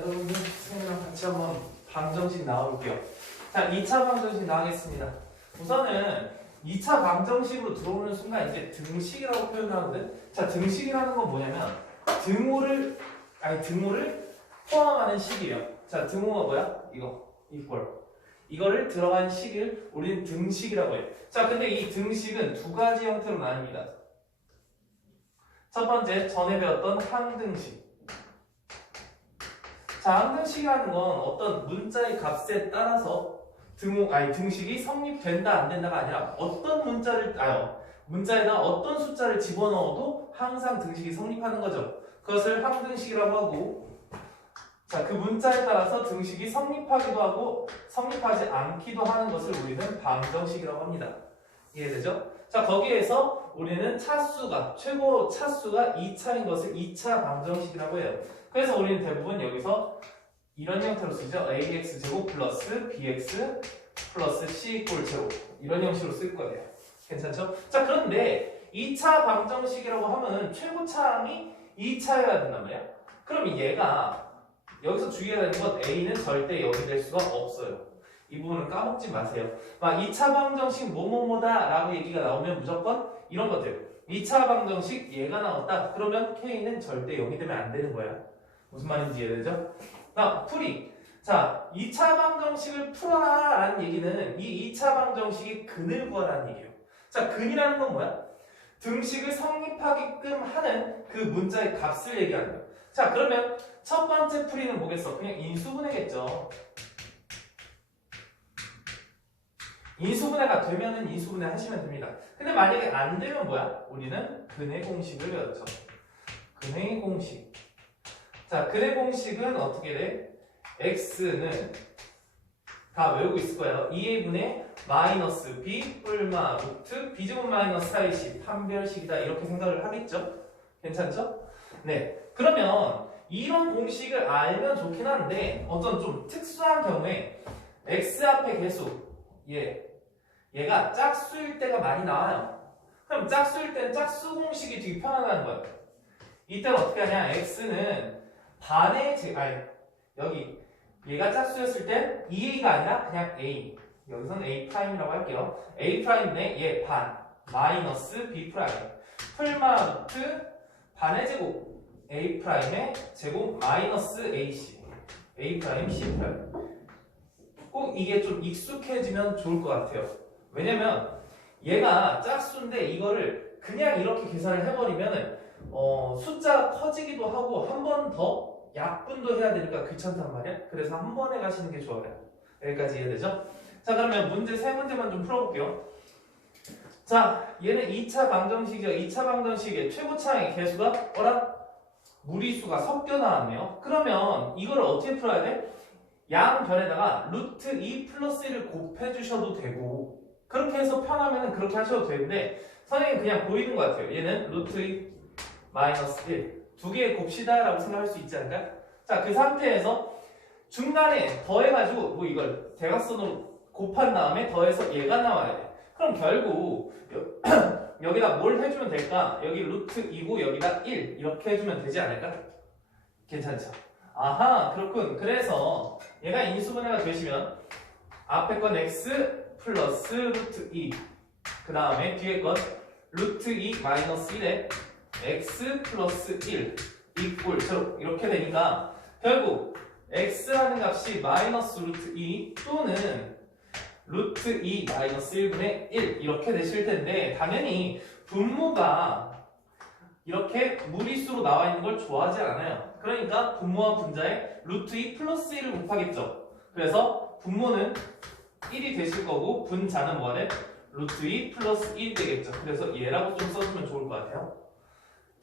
여러분들 선생님이랑 같이 한번 방정식 나와볼게요. 자, 2차 방정식 나가겠습니다. 우선은 2차 방정식으로 들어오는 순간 이제 등식이라고 표현하거든. 자, 등식이라는 건 뭐냐면 등호를 포함하는 식이에요. 자, 등호가 뭐야? 이거 이거를 들어간 식을 우리는 등식이라고 해. 자, 근데 이 등식은 두 가지 형태로 나뉩니다. 첫 번째, 전에 배웠던 항등식. 자, 항등식이라는 건 어떤 문자의 값에 따라서 등식이 성립된다 안 된다가 아니라 어떤 문자에다 어떤 숫자를 집어넣어도 항상 등식이 성립하는 거죠. 그것을 항등식이라고 하고, 자, 그 문자에 따라서 등식이 성립하기도 하고 성립하지 않기도 하는 것을 우리는 방정식이라고 합니다. 이해되죠? 자, 거기에서 우리는 최고 차수가 2차인 것을 2차 방정식이라고 해요. 그래서 우리는 대부분 여기서 이런 형태로 쓰죠. ax제곱 플러스 bx 플러스 c 꼴 제곱, 이런 형식으로 쓸 거예요. 괜찮죠? 자, 그런데 2차 방정식이라고 하면 최고차항이 2차여야 된단 말이야. 그럼 얘가 여기서 주의해야 되는 건 a는 절대 0이 될 수가 없어요. 이 부분은 까먹지 마세요. 막 2차 방정식 뭐뭐뭐다 라고 얘기가 나오면 무조건 이런 것들, 2차 방정식 얘가 나왔다 그러면 k는 절대 0이 되면 안 되는 거야. 무슨 말인지 이해되죠? 풀이. 자, 2차 방정식을 풀어라 라는 얘기는 이 2차 방정식의 근을 구하라는 얘기예요. 자, 근이라는 건 뭐야? 등식을 성립하게끔 하는 그 문자의 값을 얘기하는 거예요. 자, 그러면 첫 번째 풀이는 뭐겠어? 그냥 인수분해겠죠. 인수분해가 되면은 인수분해 하시면 됩니다. 근데 만약에 안 되면 뭐야? 우리는 근의 공식을 배웠죠. 근의 공식. 자, 근의 공식은 어떻게 돼? x는 다 외우고 있을 거예요. 2a분의 마이너스 b 뿔마 루트 b제곱 마이너스 4ac 판별식이다, 이렇게 생각을 하겠죠? 괜찮죠? 네. 그러면 이런 공식을 알면 좋긴 한데 어떤 좀 특수한 경우에 x 앞에 계수 얘가 짝수일 때가 많이 나와요. 그럼 짝수일 때는 짝수 공식이 되게 편하다는 거예요. 이때는 어떻게 하냐? x는 여기 얘가 짝수였을 땐 2a가 아니라 그냥 a, 여기서는 a'이라고 할게요. a'인데 얘 반 마이너스 b' 풀마 루트 반의 제곱 a'의 제곱 마이너스 ac a'c'. 꼭 이게 좀 익숙해지면 좋을 것 같아요. 왜냐면 얘가 짝수인데 이거를 그냥 이렇게 계산을 해버리면 숫자가 커지기도 하고 한 번 더 약분도 해야 되니까 귀찮단 말이야. 그래서 한 번에 가시는 게 좋아요. 여기까지 이해되죠? 자, 그러면 문제 세 문제만 좀 풀어볼게요. 자, 얘는 2차 방정식이죠. 2차 방정식의 최고차항의 개수가 무리수가 섞여 나왔네요. 그러면 이걸 어떻게 풀어야 돼? 양변에다가 루트 2 플러스 1을 곱해주셔도 되고, 그렇게 해서 편하면 그렇게 하셔도 되는데 선생님 그냥 보이는 것 같아요. 얘는 루트 2 마이너스 1 두 개 곱시다 라고 생각할 수 있지 않을까요? 자, 그 상태에서 중간에 더해가지고 이걸 대각선으로 곱한 다음에 더해서 얘가 나와야 돼. 그럼 결국 여기다 뭘 해주면 될까? 여기 루트 2고 여기다 1 이렇게 해주면 되지 않을까? 괜찮죠? 아하, 그렇군. 그래서 얘가 인수분해가 되시면 앞에 건 x 플러스 루트 2, 그 다음에 뒤에 건 루트 2 마이너스 1에 x 플러스 1 이꼴 0 이렇게 되니까 결국 x라는 값이 마이너스 루트 2 또는 루트 2 마이너스 1분의 1 이렇게 되실 텐데, 당연히 분모가 이렇게 무리수로 나와 있는 걸 좋아하지 않아요. 그러니까 분모와 분자에 루트 2 플러스 1을 곱하겠죠. 그래서 분모는 1이 되실 거고 분자는 뭐래? 루트 2 플러스 1 되겠죠. 그래서 얘라고 좀 써주면 좋을 것 같아요.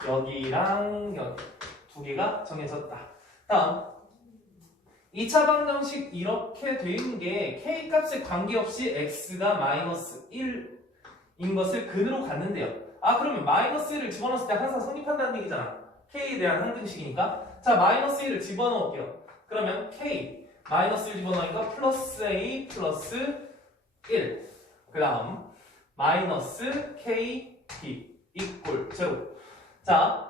여기랑 여기 두 개가 정해졌다. 다음 2차 방정식 이렇게 돼 있는 게 k 값에 관계없이 x가 마이너스 1인 것을 근으로 갔는데요. 그러면 마이너스 1을 집어넣었을 때 항상 성립한다는 얘기잖아. k에 대한 항등식이니까. 자, 마이너스 1을 집어넣을게요. 그러면 k 마이너스 1 집어넣으니까 플러스 a 플러스 1, 그 다음 마이너스 k b 이꼴 0. 자,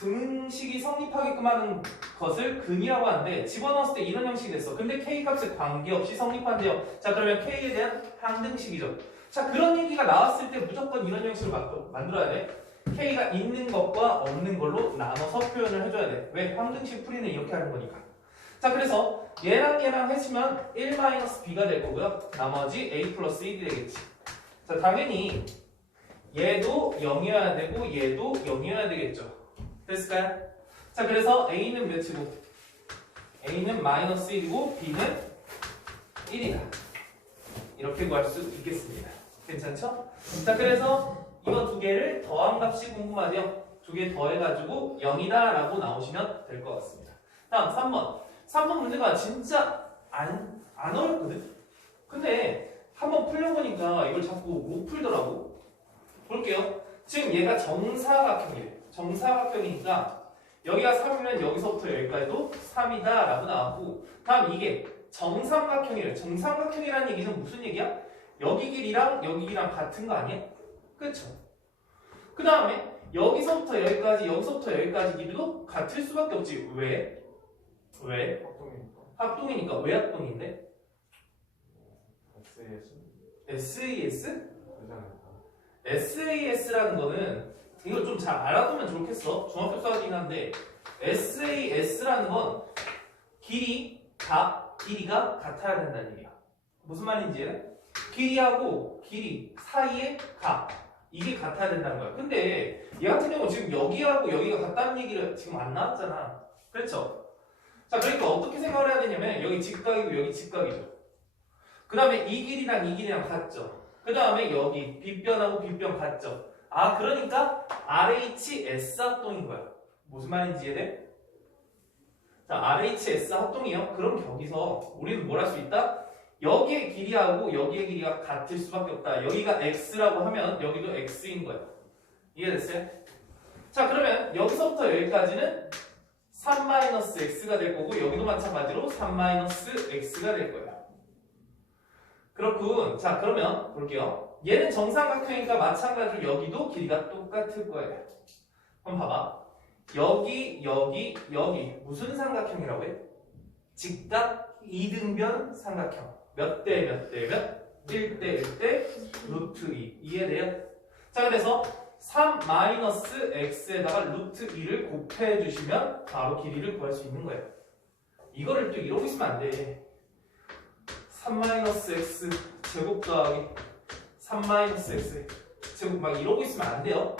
등식이 성립하게끔 하는 것을 근이라고 하는데 집어넣었을 때 이런 형식이 됐어. 근데 k 값에 관계없이 성립한대요. 자, 그러면 k에 대한 항등식이죠. 자, 그런 얘기가 나왔을 때 무조건 이런 형식을 만들어야 돼. k가 있는 것과 없는 걸로 나눠서 표현을 해줘야 돼. 왜? 항등식 풀이는 이렇게 하는 거니까. 자, 그래서 얘랑 얘랑 해주면 1-b가 될 거고요. 나머지 a 플러스 1이 되겠지. 자, 당연히 얘도 0이어야 되고 얘도 0이어야 되겠죠. 됐을까요? 자, 그래서 a는 몇이고 a는 마이너스 1이고 b는 1이다. 이렇게 구할 수 있겠습니다. 괜찮죠? 자, 그래서 이거 두 개를 더한 값이 궁금하대요. 두 개 더해가지고 0이다 라고 나오시면 될 것 같습니다. 다음 3번. 3번 문제가 진짜 안 어렵거든? 근데 한번 풀려보니까 이걸 자꾸 못 풀더라고. 볼게요. 지금 얘가 정사각형이래. 정사각형이니까 여기가 3이면 여기서부터 여기까지도 3이다 라고 나왔고, 다음 이게 정삼각형이래. 정삼각형이라는 얘기는 무슨 얘기야? 여기 길이랑 여기 길이랑 같은 거 아니야? 그쵸? 그 다음에 여기서부터 여기까지 여기서부터 여기까지 길이도 같을 수밖에 없지. 왜? 왜? 합동이니까. 합동이니까. 왜 합동인데? SAS? SAS? SAS라는 거는 이걸 좀 잘 알아두면 좋겠어. 중학교 수학이긴 한데 SAS라는 건 길이가 같아야 된다는 얘기야. 무슨 말인지 이해? 길이하고 길이 사이의 각 이게 같아야 된다는 거야. 근데 얘 같은 경우 지금 여기하고 여기가 같다는 얘기를 지금 안 나왔잖아. 그렇죠? 자, 그러니까 어떻게 생각을 해야 되냐면 여기 직각이고 여기 직각이죠. 그 다음에 이 길이랑 같죠. 그 다음에 여기 빗변하고 빗변 같죠. 아, 그러니까 RHS 합동인 거야. 무슨 말인지 이해돼? 자, RHS 합동이요. 그럼 여기서 우리는 뭘 할 수 있다? 여기의 길이하고 여기의 길이가 같을 수밖에 없다. 여기가 x라고 하면 여기도 x인 거야. 이해됐어요? 자, 그러면 여기서부터 여기까지는 3-x가 될 거고 여기도 마찬가지로 3-x가 될 거예요. 그렇군. 자, 그러면 볼게요. 얘는 정삼각형이니까 마찬가지로 여기도 길이가 똑같을 거예요. 그럼 봐봐. 여기 무슨 삼각형이라고 해? 직각 이등변 삼각형. 몇 대 몇 대 몇? 1대 1대 루트 2. 이해돼요? 자, 그래서 3-x에다가 루트 2를 곱해 주시면 바로 길이를 구할 수 있는 거예요. 이거를 또 이러고 있으면 안 돼. 3-x 제곱 더하기 3-x 제곱 막 이러고 있으면 안 돼요.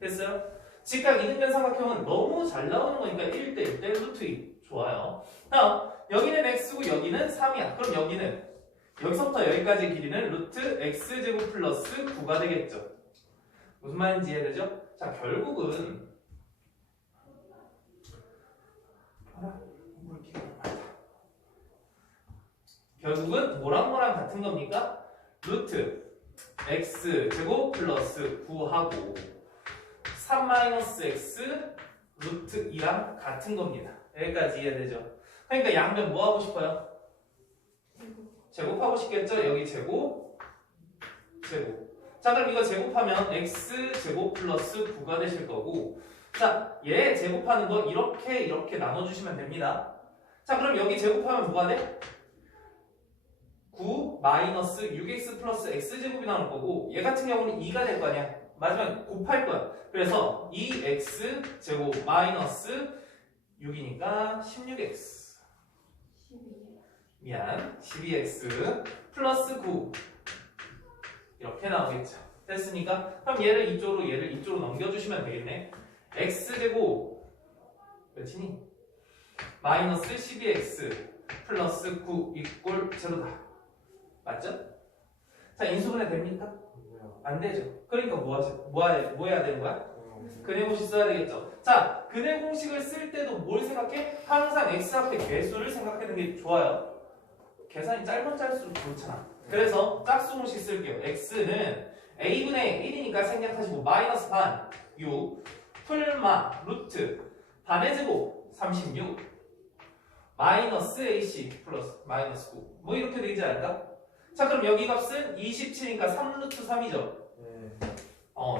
됐어요? 직각 이등변 삼각형은 너무 잘 나오는 거니까 1대 1대 루트 2. 좋아요. 다음 여기는 x고 여기는 3이야. 그럼 여기는 여기서부터 여기까지의 길이는 루트 x제곱 플러스 9가 되겠죠. 무슨 말인지 이해되죠? 자, 결국은 뭐랑 같은 겁니까? 루트 x제곱 플러스 9하고 3-x 루트 2랑 같은 겁니다. 여기까지 이해되죠? 그러니까 양변 뭐 하고 싶어요? 제곱하고 싶겠죠? 여기 제곱. 자, 그럼 이거 제곱하면 x제곱 플러스 9가 되실 거고, 자, 얘 제곱하는 거 이렇게 나눠주시면 됩니다. 자, 그럼 여기 제곱하면 뭐가 돼? 9 마이너스 6x 플러스 x제곱이 나올 거고, 얘 같은 경우는 2가 될 거 아니야. 마지막에 곱할 거야. 그래서 2x 제곱 마이너스 6이니까 16x. 미안. 12x 플러스 9. 이렇게 나오겠죠. 됐으니까 그럼 얘를 이쪽으로 넘겨주시면 되겠네. x제곱 몇이니? 마이너스 12x 플러스 9 이꼴 제로다. 맞죠? 자, 인수분해 됩니까? 안 되죠. 그러니까 뭐 해야 되는 거야? 근해 공식 써야 되겠죠. 자, 근해 공식을 쓸 때도 뭘 생각해? 항상 x 앞에 개수를 생각하는 게 좋아요. 계산이 짧으면 짧을수록 좋잖아. 그래서 짝수 공식 쓸게요. x는 a분의 1이니까 생략하시고 마이너스 반 6 풀마 루트 반의 제곱 36 마이너스 ac 플러스 마이너스 9 뭐 이렇게 되지 않을까? 자, 그럼 여기 값은 27이니까 3루트 3이죠.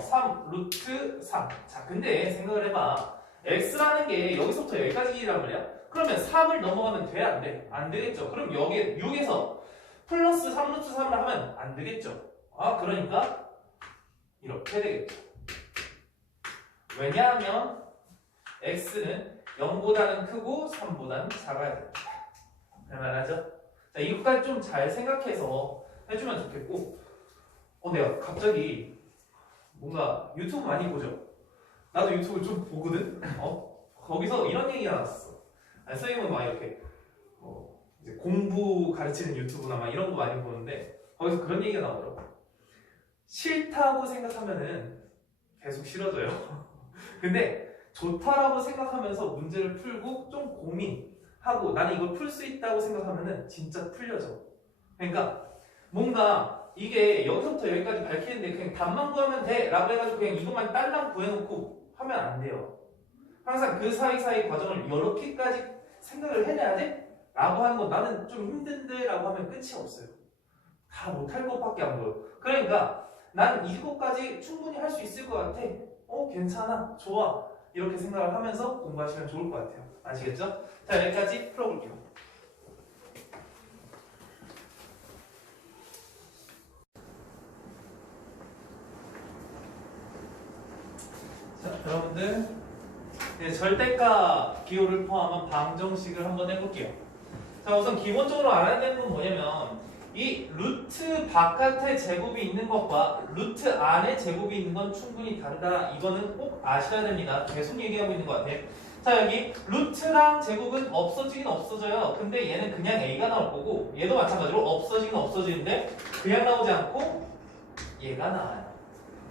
3 루트 3. 자, 근데 생각을 해봐. x라는 게 여기서부터 여기까지란 말이야. 그러면 3을 넘어가면 돼, 안 돼? 안 되겠죠. 그럼 여기 6에서 플러스 3 루트 3을 하면 안 되겠죠. 그러니까 이렇게 되겠죠. 왜냐하면 x는 0보다는 크고 3보다는 작아야 됩니다. 할만하죠? 자, 이것까지 좀 잘 생각해서 해주면 좋겠고, 내가 갑자기 뭔가 유튜브 많이 보죠? 나도 유튜브 좀 보거든? 거기서 이런 얘기가 나왔어. 선생님은 막 이렇게 이제 공부 가르치는 유튜브나 막 이런 거 많이 보는데 거기서 그런 얘기가 나오더라고. 싫다고 생각하면은 계속 싫어져요. 근데 좋다라고 생각하면서 문제를 풀고 좀 고민하고 나는 이걸 풀 수 있다고 생각하면은 진짜 풀려져. 그러니까 뭔가 이게 여기서부터 여기까지 밝히는데 그냥 답만 구하면 돼 라고 해가지고 그냥 이것만 딸랑 구해놓고 하면 안 돼요. 항상 그 사이사이 과정을 이렇게까지 생각을 해내야 돼? 라고 하는 건 나는 좀 힘든데 라고 하면 끝이 없어요. 다 못할 것밖에 안 보여. 그러니까 난 이것까지 충분히 할 수 있을 것 같아. 괜찮아, 좋아, 이렇게 생각을 하면서 공부하시면 좋을 것 같아요. 아시겠죠? 자, 여기까지 풀어볼게요. 자, 여러분들 이제 절대값 기호를 포함한 방정식을 한번 해볼게요. 자, 우선 기본적으로 알아야 되는 건 뭐냐면 이 루트 바깥에 제곱이 있는 것과 루트 안에 제곱이 있는 건 충분히 다르다. 이거는 꼭 아셔야 됩니다. 계속 얘기하고 있는 것 같아요. 자, 여기 루트랑 제곱은 없어지긴 없어져요. 근데 얘는 그냥 A가 나올 거고 얘도 마찬가지로 없어지긴 없어지는데 그냥 나오지 않고 얘가 나와요.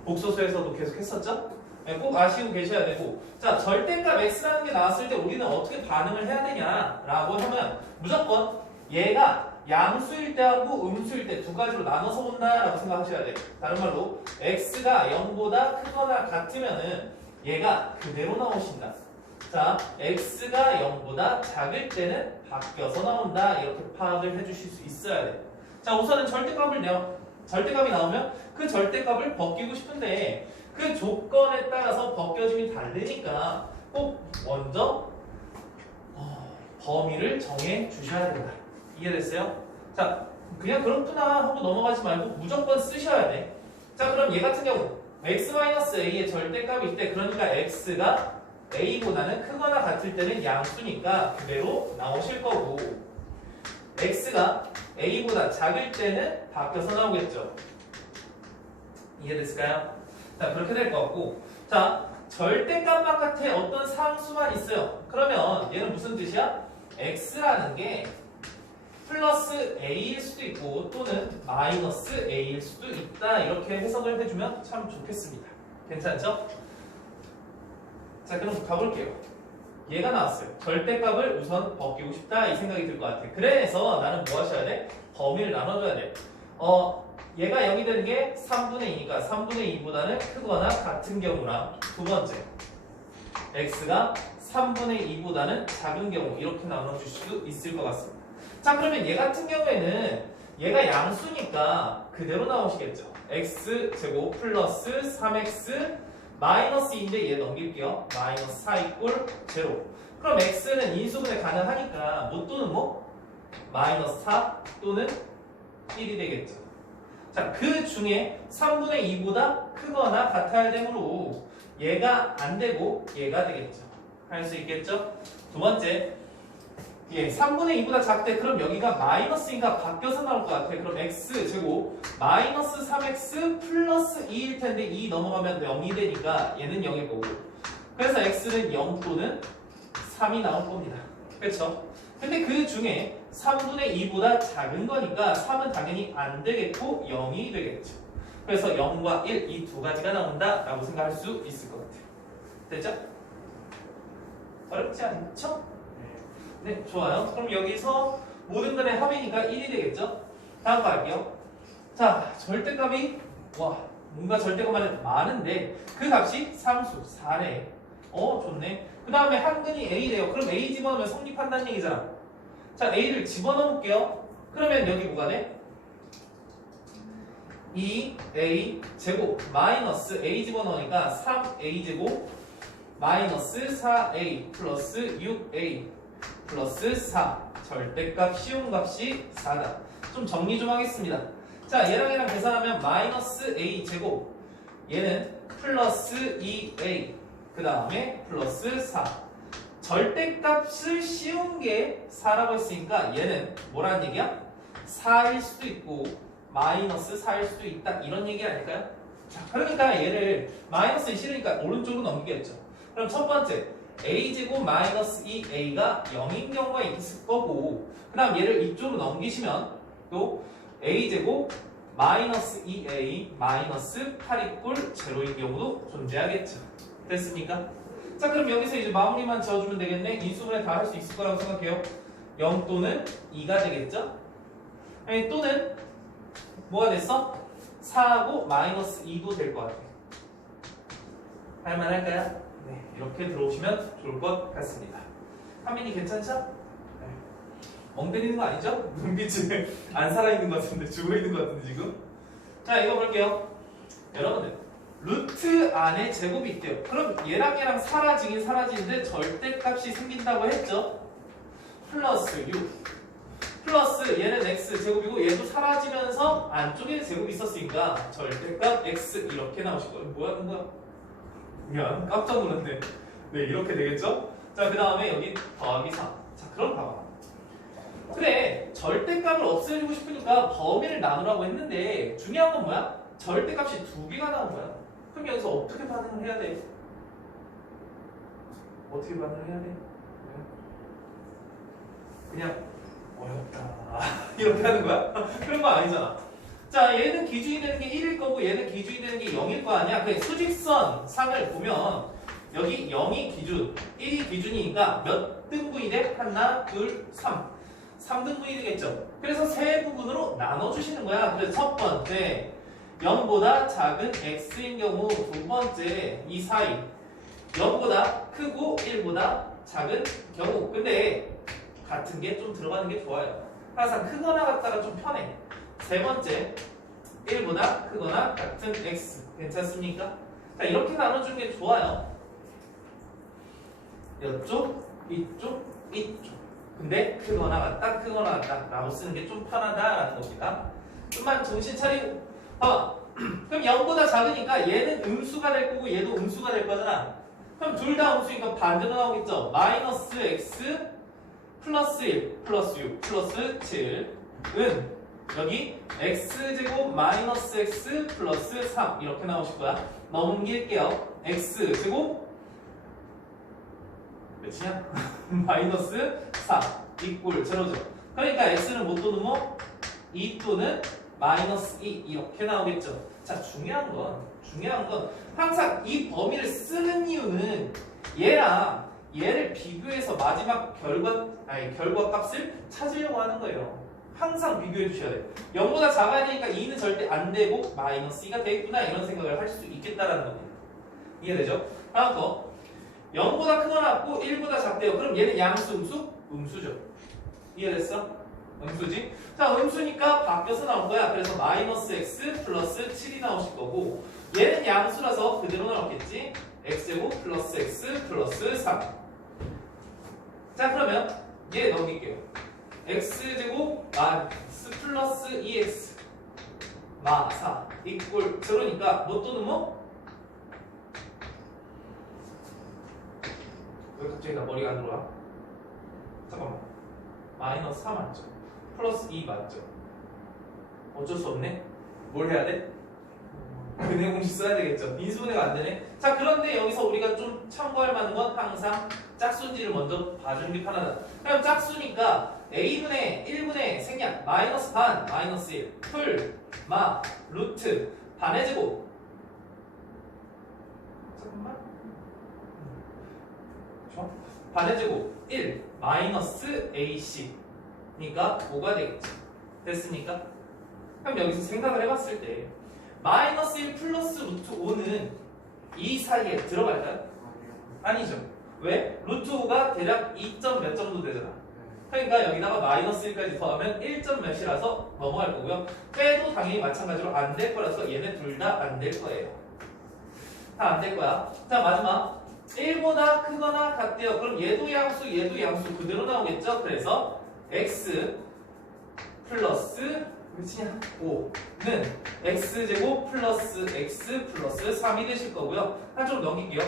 복소수에서도 계속 했었죠? 네, 꼭 아시고 계셔야 되고, 자, 절대값 x라는 게 나왔을 때 우리는 어떻게 반응을 해야 되냐라고 하면 무조건 얘가 양수일 때하고 음수일 때 두 가지로 나눠서 본다라고 생각하셔야 돼요. 다른 말로 x가 0보다 크거나 같으면은 얘가 그대로 나오신다. 자, x가 0보다 작을 때는 바뀌어서 나온다. 이렇게 파악을 해주실 수 있어야 돼요. 자, 우선은 절대값이 나오면 그 절대값을 벗기고 싶은데 그 조건에 따라서 벗겨짐이 다르니까 꼭 먼저 범위를 정해 주셔야 된다. 이해됐어요? 자, 그냥 그렇구나 하고 넘어가지 말고 무조건 쓰셔야 돼. 자, 그럼 얘 같은 경우 x-a의 절대값일 때, 그러니까 x가 a보다는 크거나 같을 때는 양수니까 그대로 나오실 거고, x가 a보다 작을 때는 바뀌어서 나오겠죠. 이해됐을까요? 자, 그렇게 될 것 같고, 자, 절대값 바깥에 어떤 상수만 있어요. 그러면 얘는 무슨 뜻이야? x라는 게 플러스 a일 수도 있고 또는 마이너스 a일 수도 있다. 이렇게 해석을 해주면 참 좋겠습니다. 괜찮죠? 자, 그럼 가볼게요. 얘가 나왔어요. 절대값을 우선 벗기고 싶다 이 생각이 들 것 같아. 그래서 나는 뭐 하셔야 돼? 범위를 나눠줘야 돼. 얘가 0이 되는 게 3분의 2니까 3분의 2보다는 크거나 같은 경우랑, 두 번째 x가 3분의 2보다는 작은 경우, 이렇게 나눠줄 수 있을 것 같습니다. 자, 그러면 얘 같은 경우에는 얘가 양수니까 그대로 나오시겠죠. x제곱 플러스 3x 마이너스 2인데 얘 넘길게요. 마이너스 4 이꼴 0. 그럼 x는 인수분해 가능하니까 뭐 또는 뭐? 마이너스 4 또는 1이 되겠죠. 자, 그 중에 3분의 2보다 크거나 같아야 되므로 얘가 안 되고 얘가 되겠죠. 할 수 있겠죠? 두 번째, 3분의 2보다 작대. 그럼 여기가 마이너스니까 바뀌어서 나올 것 같아. 그럼 x제곱 마이너스 3x 플러스 2일 텐데 2 넘어가면 0이 되니까 얘는 0일 거고, 그래서 x는 0 또는 3이 나올 겁니다. 그렇죠? 근데 그 중에 3분의 2보다 작은 거니까 3은 당연히 안 되겠고 0이 되겠죠. 그래서 0과 1 이 두 가지가 나온다 라고 생각할 수 있을 것 같아요. 됐죠? 어렵지 않죠? 네, 좋아요. 그럼 여기서 모든 간의 합이니까 1이 되겠죠? 다음 거 할게요. 자, 절대값이 뭔가 절대값만 많은데 그 값이 상수 4래. 좋네. 그 다음에 한근이 a래요. 그럼 a 집어넣으면 성립한다는 얘기잖아. 자, a를 집어넣을게요. 그러면 여기 뭐가 돼? 2a 제곱 마이너스 a 집어넣으니까 3a 제곱 마이너스 4a 플러스 6a 플러스 4 절대값 쉬운 값이 4다. 좀 정리 좀 하겠습니다. 자, 얘랑 계산하면 마이너스 a 제곱 얘는 플러스 2a 그 다음에 플러스 4 절대값을 씌운 게 4라고 했으니까 얘는 뭐라는 얘기야? 4일 수도 있고 마이너스 4일 수도 있다 이런 얘기 아닐까요? 자, 그러니까 얘를 마이너스 싫으니까 오른쪽으로 넘기겠죠. 그럼 첫 번째 a제곱 마이너스 2a가 0인 경우가 있을 거고 그 다음 얘를 이쪽으로 넘기시면 또 a제곱 마이너스 2a 마이너스 8 이꼴 제로인 경우도 존재하겠죠. 됐습니까? 자, 그럼 여기서 이제 마무리만 지어주면 되겠네. 인수분해 다 할 수 있을 거라고 생각해요. 0 또는 2가 되겠죠? 아니, 또는 뭐가 됐어? 4하고 마이너스 2도 될 것 같아. 할만할까요? 네, 이렇게 들어오시면 좋을 것 같습니다. 하민이 괜찮죠? 네. 멍 때리는 거 아니죠? 눈빛이 안 살아있는 것 같은데, 죽어있는 것 같은데 지금? 자, 이거 볼게요. 여러분들 루트 안에 제곱이 있대요. 그럼 얘랑 사라지긴 사라지는데 절대값이 생긴다고 했죠? 플러스 6 플러스 얘는 x 제곱이고 얘도 사라지면서 안쪽에 제곱이 있었으니까 절대값 x 이렇게 나오실 거예요. 뭐 하는 거야? 미안, 깜짝 놀랐네. 네, 이렇게 되겠죠? 자, 그 다음에 여기 더하기 3. 자, 그럼 봐봐. 그래, 절대값을 없애주고 싶으니까 범위를 나누라고 했는데 중요한 건 뭐야? 절대값이 2개가 나온 거야. 그럼 여기서 어떻게 반응을 해야 돼? 어떻게 반응을 해야 돼? 그냥 어렵다 이렇게 하는 거야? 그런 거 아니잖아. 자, 얘는 기준이 되는 게 1일 거고 얘는 기준이 되는 게 0일 거 아니야. 그 수직선 상을 보면 여기 0이 기준, 1이 기준이니까 몇 등분이 돼? 하나, 둘, 3. 3등분이 되겠죠. 그래서 세 부분으로 나눠주시는 거야. 그래서 첫 번째 0보다 작은 x인 경우, 두 번째 이 사이 0보다 크고 1보다 작은 경우. 근데 같은 게 좀 들어가는 게 좋아요. 항상 크거나 같다가 좀 편해. 세 번째 1보다 크거나 같은 x. 괜찮습니까? 자, 이렇게 나눠주는 게 좋아요. 이쪽, 이쪽, 이쪽. 근데 크거나 같다, 크거나 같다 라고 쓰는 게 좀 편하다라는 겁니다. 좀만 정신 차리고 봐봐. 그럼 0보다 작으니까 얘는 음수가 될 거고 얘도 음수가 될 거잖아. 그럼 둘 다 음수니까 반대로 나오겠죠. 마이너스 x 플러스 1 플러스 6 플러스 7은 여기 x제곱 마이너스 x 플러스 3 이렇게 나오실 거야. 넘길게요. x제곱 몇이냐? 마이너스 4 이꼴 제로죠. 그러니까 x는 뭐 또는 뭐? 2 또는 마이너스 2 이렇게 나오겠죠. 자, 중요한 건 항상 이 범위를 쓰는 이유는 얘랑 얘를 비교해서 마지막 결과 값을 찾으려고 하는 거예요. 항상 비교해 주셔야 돼요. 0보다 작아야 되니까 2는 절대 안 되고 마이너스 2가 되겠구나 이런 생각을 할 수 있겠다라는 겁니다. 이해되죠? 다음 거 0보다 크거나 같고 1보다 작대요. 그럼 얘는 양수, 음수? 음수죠. 이해됐어? 음수지? 자, 음수니까 바뀌어서 나온 거야. 그래서 마이너스 x 플러스 7이 나오실 거고 얘는 양수라서 그대로 나왔겠지? x제곱 플러스 x 플러스 3. 자, 그러면 얘 넘길게요. x제곱 마이너스 플러스 2x 마 4 이꼴 제로니까 뭐 또는 뭐? 왜 갑자기 나 머리가 안 들어와? 잠깐만. 마이너스 4 맞죠? 플러스 2 맞죠? 어쩔 수 없네. 뭘 해야 돼? 근해 공식 써야 되겠죠. 인수분해가 안 되네. 자, 그런데 여기서 우리가 좀 참고할 만한 건 항상 짝수인지를 먼저 봐주는 게 편하다. 그럼 짝수니까 a분의 1분의 생략 마이너스 반 마이너스 1 풀 마 루트 반의 제곱. 잠깐만. 좋아. 반의 제곱 1 마이너스 ac 니까 5가 되겠죠. 됐습니까? 그럼 여기서 생각을 해봤을 때 마이너스 1 플러스 루트 5는 이 사이에 들어갈까요? 아니죠. 왜? 루트 5가 대략 2점 몇 정도 되잖아. 그러니까 여기다가 마이너스 1까지 더하면 1점 몇이라서 넘어갈 거고요. 빼도 당연히 마찬가지로 안 될 거라서 얘네 둘 다 안 될 거예요. 다 안 될 거야. 자, 마지막 1보다 크거나 같대요. 그럼 얘도 양수 그대로 나오겠죠? 그래서 x 플러스 몇이냐? 5는 x제곱 플러스 x 플러스 3이 되실 거고요. 한쪽 넘길게요.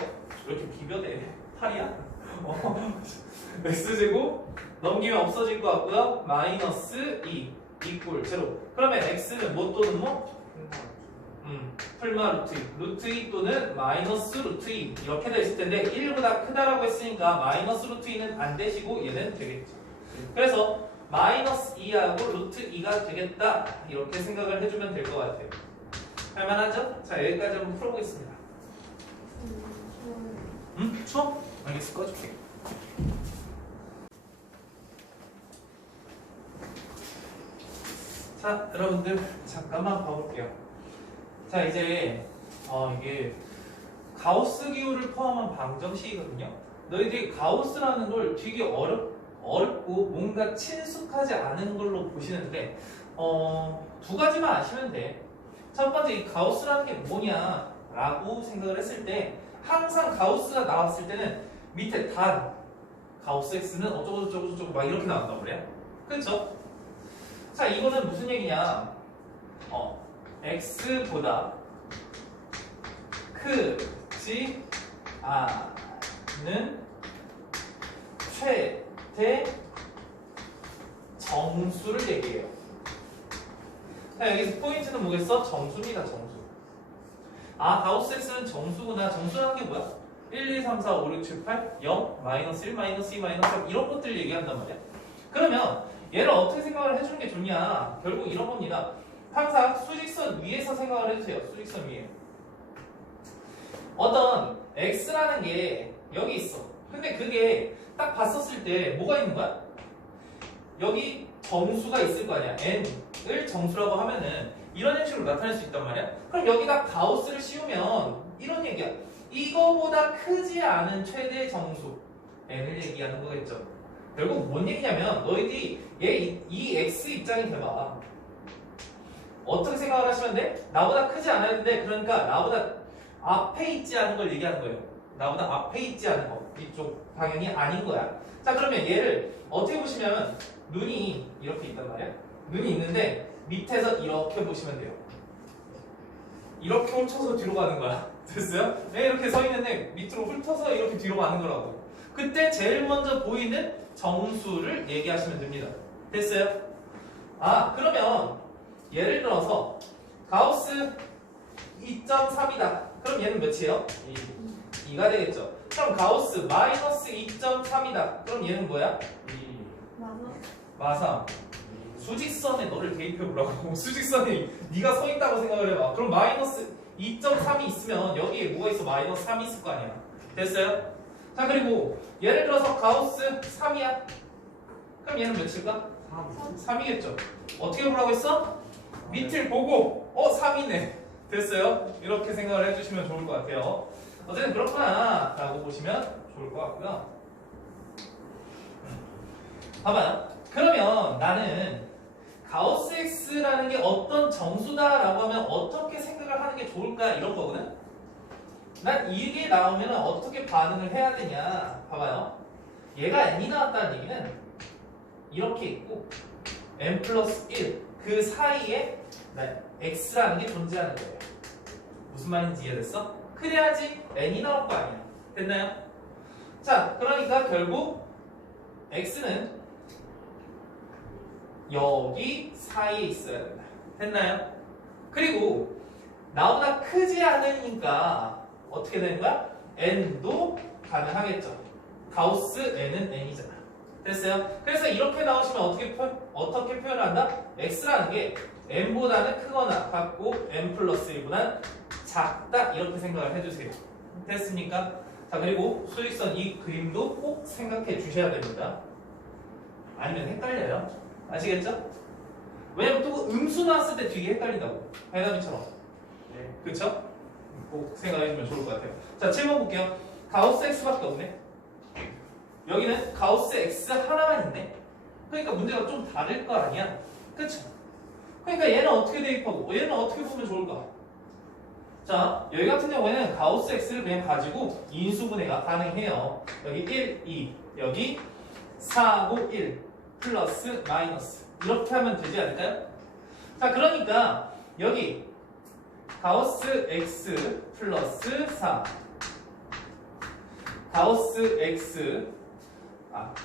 왜 이렇게 비벼대? 8이야? x제곱 넘기면 없어질 것 같고요. 마이너스 2 이꼴 제로. 그러면 x는 뭐 또는 뭐? 풀마 루트 2. 루트 2 또는 마이너스 루트 2 이렇게 돼 있을 텐데 1보다 크다라고 했으니까 마이너스 루트 2는 안 되시고 얘는 되겠죠. 그래서 마이너스 2하고 루트 2가 되겠다 이렇게 생각을 해주면 될 것 같아요. 할만하죠? 자, 여기까지 한번 풀어보겠습니다. 추워? 알겠어, 꺼줄게. 자, 여러분들 잠깐만 봐볼게요. 자, 이제 이게 가우스 기호를 포함한 방정식이거든요. 너희들이 가우스라는 걸 되게 어렵고 뭔가 친숙하지 않은 걸로 보시는데 두 가지만 아시면 돼. 첫 번째, 이 가우스라는 게 뭐냐라고 생각을 했을 때 항상 가우스가 나왔을 때는 밑에 단 가우스 x는 어쩌고저쩌고 막 이렇게 나온단 말이야. 그렇죠? 자, 이거는 무슨 얘기냐? x보다 크지 않은 최대 정수를 얘기해요. 자, 여기서 포인트는 뭐겠어? 정수입니다, 정수. 아, 가우스 x는 정수구나. 정수라는 게 뭐야? 1, 2, 3, 4, 5, 6, 7, 8, 0, 마이너스 1, 마이너스 2, 마이너스 3 이런 것들을 얘기한단 말이야. 그러면 얘를 어떻게 생각을 해주는 게 좋냐? 결국 이런 겁니다. 항상 수직선 위에서 생각을 해주세요. 수직선 위에. 어떤 x라는 게 여기 있어. 근데 그게 딱 봤었을 때 뭐가 있는 거야? 여기 정수가 있을 거 아니야. n을 정수라고 하면은 이런 형식으로 나타낼 수 있단 말이야. 그럼 여기다 가우스를 씌우면 이런 얘기야. 이거보다 크지 않은 최대 정수 n을 얘기하는 거겠죠. 결국 뭔 얘기냐면 너희들이 이 x 입장이 돼봐. 어떻게 생각을 하시면 돼? 나보다 크지 않아야 되는데 그러니까 나보다 앞에 있지 않은 걸 얘기하는 거예요. 나보다 앞에 있지 않은 거. 이쪽 방향이 아닌 거야. 자, 그러면 얘를 어떻게 보시면 눈이 이렇게 있단 말이야. 눈이 있는데 밑에서 이렇게 보시면 돼요. 이렇게 훑어서 뒤로 가는 거야. 됐어요? 왜 이렇게 서 있는데 밑으로 훑어서 이렇게 뒤로 가는 거라고. 그때 제일 먼저 보이는 정수를 얘기하시면 됩니다. 됐어요? 아, 그러면 예를 들어서 가우스 2.3이다. 그럼 얘는 몇이에요? 2가 되겠죠. 그럼 가우스 마이너스 2.3이다. 그럼 얘는 뭐야? 마삼. 수직선에 너를 대입해보라고. 수직선에 네가 서 있다고 생각을 해봐. 그럼 마이너스 2.3이 있으면 여기에 뭐가 있어? 마이너스 3이 있을 거 아니야. 됐어요? 자, 그리고 예를 들어서 가우스 3이야. 그럼 얘는 몇일까? 3이겠죠. 어떻게 보라고 했어? 밑을 보고 3이네. 됐어요? 이렇게 생각을 해주시면 좋을 것 같아요. 어쨌든 그렇구나 라고 보시면 좋을 것 같고요. 봐봐요. 그러면 나는 가우스 x라는 게 어떤 정수다라고 하면 어떻게 생각을 하는 게 좋을까 이런 거거든. 난 이게 나오면 어떻게 반응을 해야 되냐. 봐봐요. 얘가 n이 나왔다는 얘기는 이렇게 있고 n 플러스 1 그 사이에 x라는 게 존재하는 거예요. 무슨 말인지 이해됐어? 그래야지 n이 나올 거 아니야. 됐나요? 자, 그러니까 결국 x는 여기 사이에 있어야 된다. 됐나요? 그리고 나보다 크지 않으니까 어떻게 되는 거야? n도 가능하겠죠. 가우스 n은 n이잖아. 됐어요? 그래서 이렇게 나오시면 어떻게 표현을 한다? x라는 게 n보다는 크거나 같고 n 플러스 1보다는 작다 이렇게 생각을 해주세요. 됐습니까? 자, 그리고 수직선 이 그림도 꼭 생각해 주셔야 됩니다. 아니면 헷갈려요. 아시겠죠? 왜냐면 또 음수 나왔을 때 되게 헷갈린다고. 배나미처럼. 네. 그쵸? 꼭 생각해주면 좋을 것 같아요. 자, 질문 볼게요. 가우스 x밖에 없네. 여기는 가우스 x 하나만 있네. 그러니까 문제가 좀 다를 거 아니야? 그쵸? 그러니까 얘는 어떻게 대입하고 얘는 어떻게 보면 좋을까? 자, 여기 같은 경우에는 가우스 X를 그냥 가지고 인수분해가 가능해요. 여기 1, 2, 여기 4, 5, 1 플러스 마이너스 이렇게 하면 되지 않을까요? 자, 그러니까 여기 가우스 X 플러스 4 가우스 X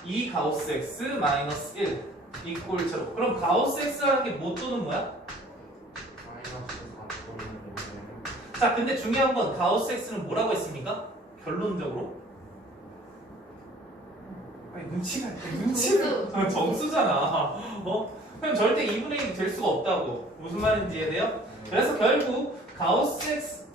2 가우스 X 마이너스 1 이꼴 0. 그럼 가우스 X라는 게 뭐 또는 뭐야? 자, 근데 중요한 건 가우스 X는 뭐라고 했습니까? 결론적으로? 아니, 눈치가 정수잖아. 그럼 절대 2분의 1이 될 수가 없다고. 무슨 말인지 이해돼요? 그래서 결국 가우스 X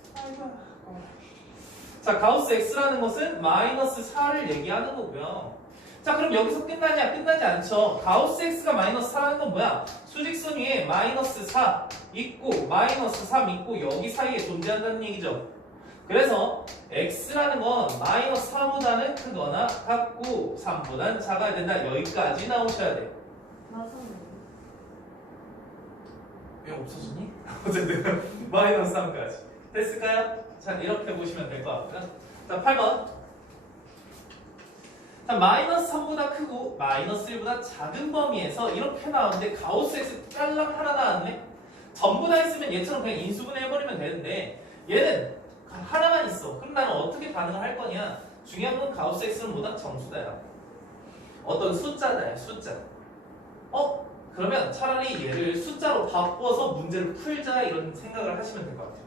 자, 가우스 X라는 것은 마이너스 4를 얘기하는 거고요. 자, 그럼 여기서 끝나냐? 끝나지 않죠. 가우스 X가 마이너스 4라는 건 뭐야? 수직선 위에 마이너스 4 있고 마이너스 3 있고 여기 사이에 존재한다는 얘기죠. 그래서 X라는 건 마이너스 4보다는 크거나 같고 3보다는 작아야 된다. 여기까지 나오셔야 돼. 왜 없어지니? 어쨌든 마이너스 3까지 됐을까요? 자, 이렇게 보시면 될 것 같고요. 자, 8번. 자, 마이너스 3보다 크고 마이너스 1보다 작은 범위에서 이렇게 나오는데 가우스 X 딸랑 하나 나왔네? 전부 다 있으면 얘처럼 그냥 인수분해 해버리면 되는데 얘는 하나만 있어. 그럼 나는 어떻게 반응을 할 거냐? 중요한 건 가우스 X는 뭐다? 정수다야. 어떤 숫자다, 숫자. 그러면 차라리 얘를 숫자로 바꿔서 문제를 풀자 이런 생각을 하시면 될 것 같아요.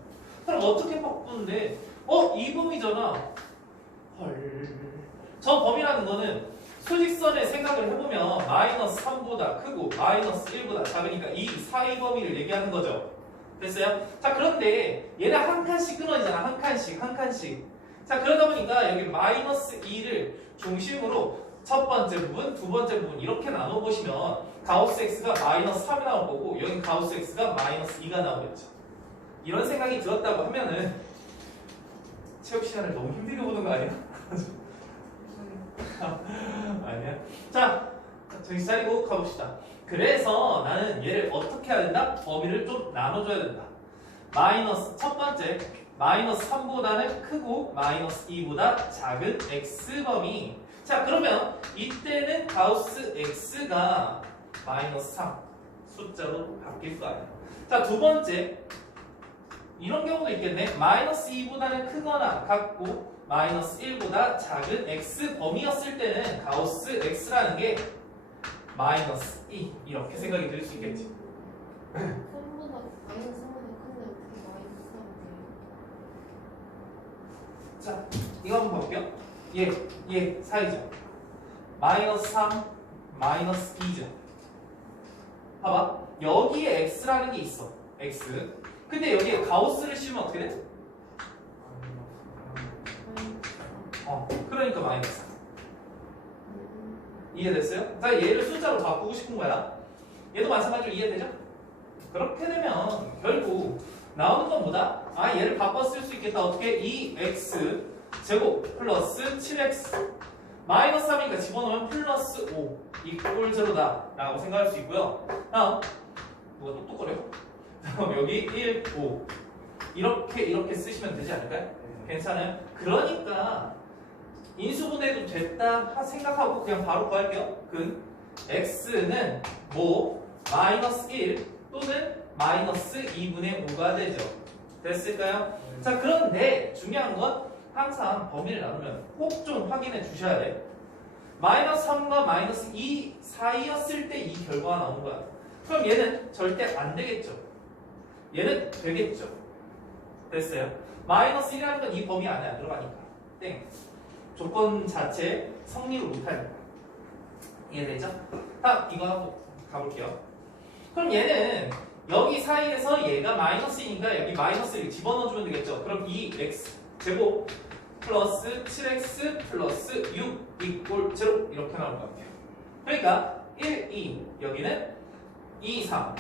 그럼 어떻게 바꾸는데? 이 범위잖아. 헐. 저 범위라는 거는 수직선의 생각을 해보면 마이너스 3보다 크고 마이너스 1보다 작으니까 이 사이 범위를 얘기하는 거죠. 됐어요? 자, 그런데 얘는 한 칸씩 끊어지잖아. 한 칸씩. 자, 그러다 보니까 여기 마이너스 2를 중심으로 첫 번째 부분, 두 번째 부분 이렇게 나눠보시면 가우스 X가 마이너스 3이 나올 거고 여기 가우스 X가 마이너스 2가 나오겠죠. 이런 생각이 들었다고 하면은 체육 시간을 너무 힘들게 보는 거 아니야? 아니야. 자, 정신 차리고 가봅시다. 그래서 나는 얘를 어떻게 해야 된다? 범위를 좀 나눠줘야 된다. 마이너스 첫 번째 마이너스 3보다는 크고 마이너스 2보다 작은 x 범위. 자, 그러면 이때는 가우스 x가 마이너스 3 숫자로 바뀔 거 아니야. 자, 두 번째 이런 경우도 있겠네. 마이너스 2보다는 크거나 같고 마이너스 1보다 작은 x 범위였을 때는 가우스 x라는 게 마이너스 2 이렇게 생각이 들 수 있겠지. 3보다 마이너스 3보다 큰데 어떻게 마이너스 3이 돼요? 자, 이거 한번 볼게요. 얘 사이죠. 마이너스 3 마이너스 2죠. 봐봐, 여기에 x라는 게 있어. x. 근데 여기에 가우스를 씌우면 어떻게 돼? 그러니까 마이너스. 이해됐어요? 자, 얘를 숫자로 바꾸고 싶은 거야. 얘도 마찬가지로 이해되죠? 그렇게 되면 결국 나오는 건 뭐다? 얘를 바꿔 쓸 수 있겠다. 어떻게? 2x 제곱 플러스 7x 마이너스 3이니까 집어넣으면 플러스 5 이꼴 0다 라고 생각할 수 있고요. 다음 누가 똑똑거려? 다음 여기 1, 5 이렇게 쓰시면 되지 않을까요? 괜찮아요? 그러니까 인수분해도 됐다 생각하고 그냥 바로 구할게요. 그 x는 뭐 마이너스 1 또는 마이너스 2분의 5가 되죠. 됐을까요? 자, 그런데 중요한 건 항상 범위를 나누면 꼭 좀 확인해 주셔야 돼. 마이너스 3과 마이너스 2 사이였을 때 이 결과가 나오는 거야. 그럼 얘는 절대 안 되겠죠. 얘는 되겠죠. 됐어요? 마이너스 1이라는 건 이 범위 안에 안 들어가니까 땡. 조건 자체 성립을 못하니까. 이해되죠? 이거 하고 가볼게요. 그럼 얘는 여기 사이에서 얘가 마이너스이니까 여기 마이너스를 집어넣어주면 되겠죠. 그럼 2x 제곱 플러스 7x 플러스 6 이꼴 0 이렇게 나올 것 같아요. 그러니까 1, 2 여기는 2, 3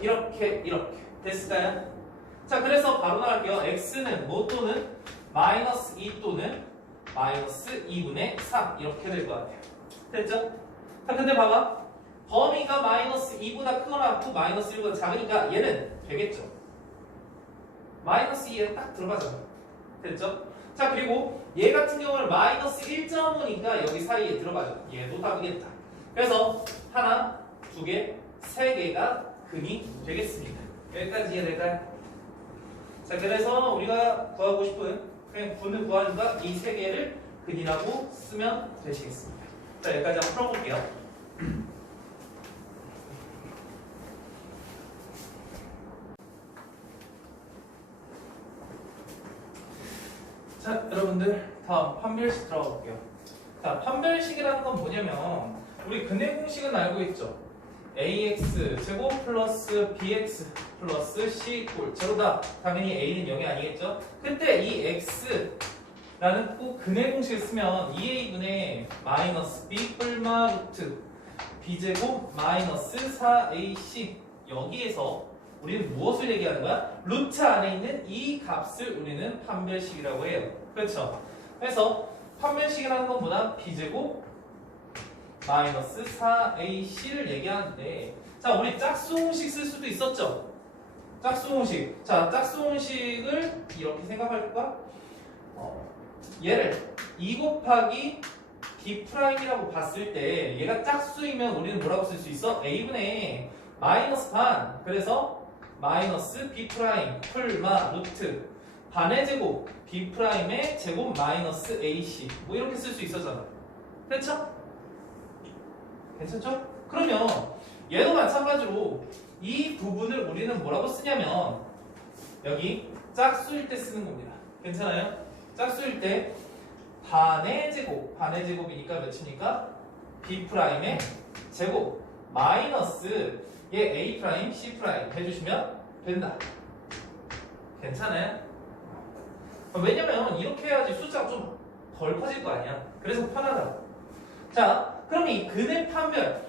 이렇게 됐을까요? 자, 그래서 바로 나갈게요. x는 뭐 또는 마이너스 2 또는 마이너스 2분의 3 이렇게 될 것 같아요. 됐죠? 자, 근데 봐봐. 범위가 마이너스 2보다 크거나 같고 마이너스 1보다 작으니까 얘는 되겠죠. 마이너스 2에 딱 들어가죠. 됐죠? 자, 그리고 얘 같은 경우는 마이너스 1.5니까 여기 사이에 들어가죠. 얘도 답이겠다. 그래서 하나, 두 개, 세 개가 근이 되겠습니다. 여기까지 이해될까요? 자, 그래서 우리가 구하고 싶은 그냥 분을 구하니까 이 세 개를 근이라고 쓰면 되시겠습니다. 자, 여기까지 한번 풀어볼게요. 자, 여러분들 다음 판별식 들어가 볼게요. 자, 판별식이라는 건 뭐냐면 우리 근의 공식은 알고 있죠. ax 제곱 플러스 bx 플러스 c 꼴 제로다. 당연히 a는 0이 아니겠죠. 그때 이 x라는 꼭 근의 공식을 쓰면 2a분의 마이너스 b 뿔마 루트 b제곱 마이너스 4ac 여기에서 우리는 무엇을 얘기하는 거야? 루트 안에 있는 이 값을 우리는 판별식이라고 해요. 그렇죠? 그래서 판별식이라는 건 뭐다? b제곱 마이너스 4ac를 얘기하는데, 자, 우리 짝수공식 쓸 수도 있었죠? 짝수공식. 자, 짝수공식을 이렇게 생각할까? 얘를 2 곱하기 b 프라임이라고 봤을 때 얘가 짝수이면 우리는 뭐라고 쓸 수 있어? a분의 마이너스 반. 그래서 마이너스 b 프라임 풀마 루트 반의 제곱 b 프라임의 제곱 마이너스 ac 뭐 이렇게 쓸 수 있었잖아. 그렇죠? 괜찮죠? 그러면 얘도 마찬가지로 이 부분을 우리는 뭐라고 쓰냐면 여기 짝수일 때 쓰는 겁니다. 괜찮아요? 짝수일 때 반의 제곱이니까 몇이니까 b 프라임의 제곱 마이너스 얘 a 프라임 c 프라임 해주시면 된다. 괜찮아요? 왜냐면 이렇게 해야지 숫자가 좀 덜 커질 거 아니야. 그래서 편하다. 자, 그럼 이 근의 판별.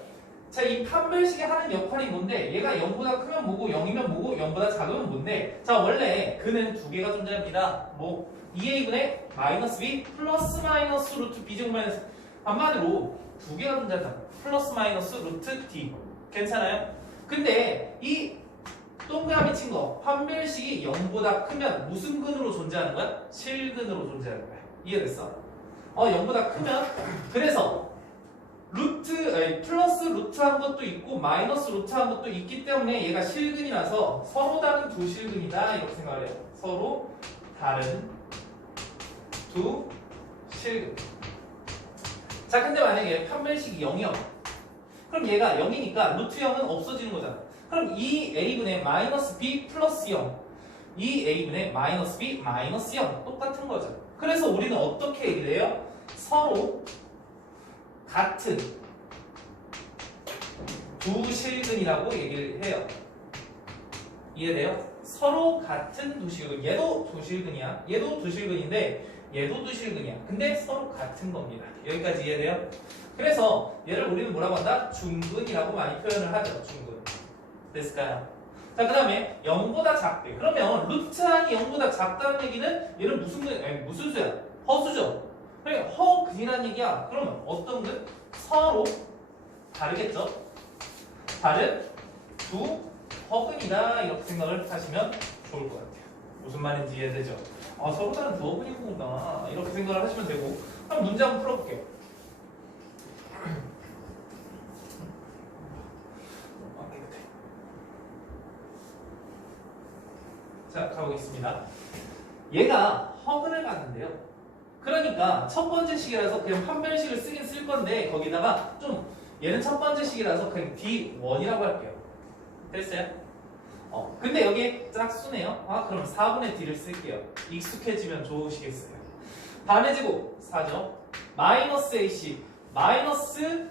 자, 이 판별식이 하는 역할이 뭔데? 얘가 0보다 크면 뭐고 0이면 뭐고 0보다 작으면 뭔데? 자, 원래 근은 두 개가 존재합니다. 뭐 2a분의 마이너스 b 플러스 마이너스 루트 b제곱 마이너스 한마디로 두 개가 존재한다. 플러스 마이너스 루트 d. 괜찮아요? 근데 이 동그라미 친 거 판별식이 0보다 크면 무슨 근으로 존재하는 거야? 실근으로 존재하는 거야. 이해됐어? 0보다 크면 그래서 플러스 루트한 것도 있고 마이너스 루트한 것도 있기 때문에 얘가 실근이라서 서로 다른 두 실근이다 이렇게 생각을 해요. 서로 다른 두 실근. 자, 근데 만약에 판별식이 0이야. 그럼 얘가 0이니까 루트 0은 없어지는 거잖아. 그럼 이 a분의 마이너스 b 플러스 0 이 a분의 마이너스 b 마이너스 0 똑같은 거죠. 그래서 우리는 어떻게 얘기를 해요? 서로 같은 두 실근이라고 얘기를 해요. 이해돼요? 서로 같은 두 실근. 얘도 두 실근이야. 얘도 두 실근인데 얘도 두 실근이야. 근데 서로 같은 겁니다. 여기까지 이해돼요? 그래서 얘를 우리는 뭐라고 한다? 중근이라고 많이 표현을 하죠. 중근. 됐을까요? 자, 그 다음에 0보다 작대. 그러면 루트 안이 0보다 작다는 얘기는 얘는 무슨 수야? 허수죠? 그러니까 허근이라는 얘기야. 그러면 어떤 근? 서로 다르겠죠? 다른 두 허근이다 이렇게 생각을 하시면 좋을 것 같아요. 무슨 말인지 이해되죠? 서로 다른 두 허근이구나 이렇게 생각을 하시면 되고. 그럼 문제 한번 풀어볼게요. 자, 가보겠습니다. 얘가 허근을 갖는데요. 그러니까 첫 번째 식이라서 그냥 판별식을 쓰긴 쓸 건데 거기다가 좀 얘는 첫 번째 식이라서 그냥 D1이라고 할게요. 됐어요? 근데 여기 짝수네요. 그럼 4분의 D를 쓸게요. 익숙해지면 좋으시겠어요. 반의 제곱 4죠. 마이너스 AC 마이너스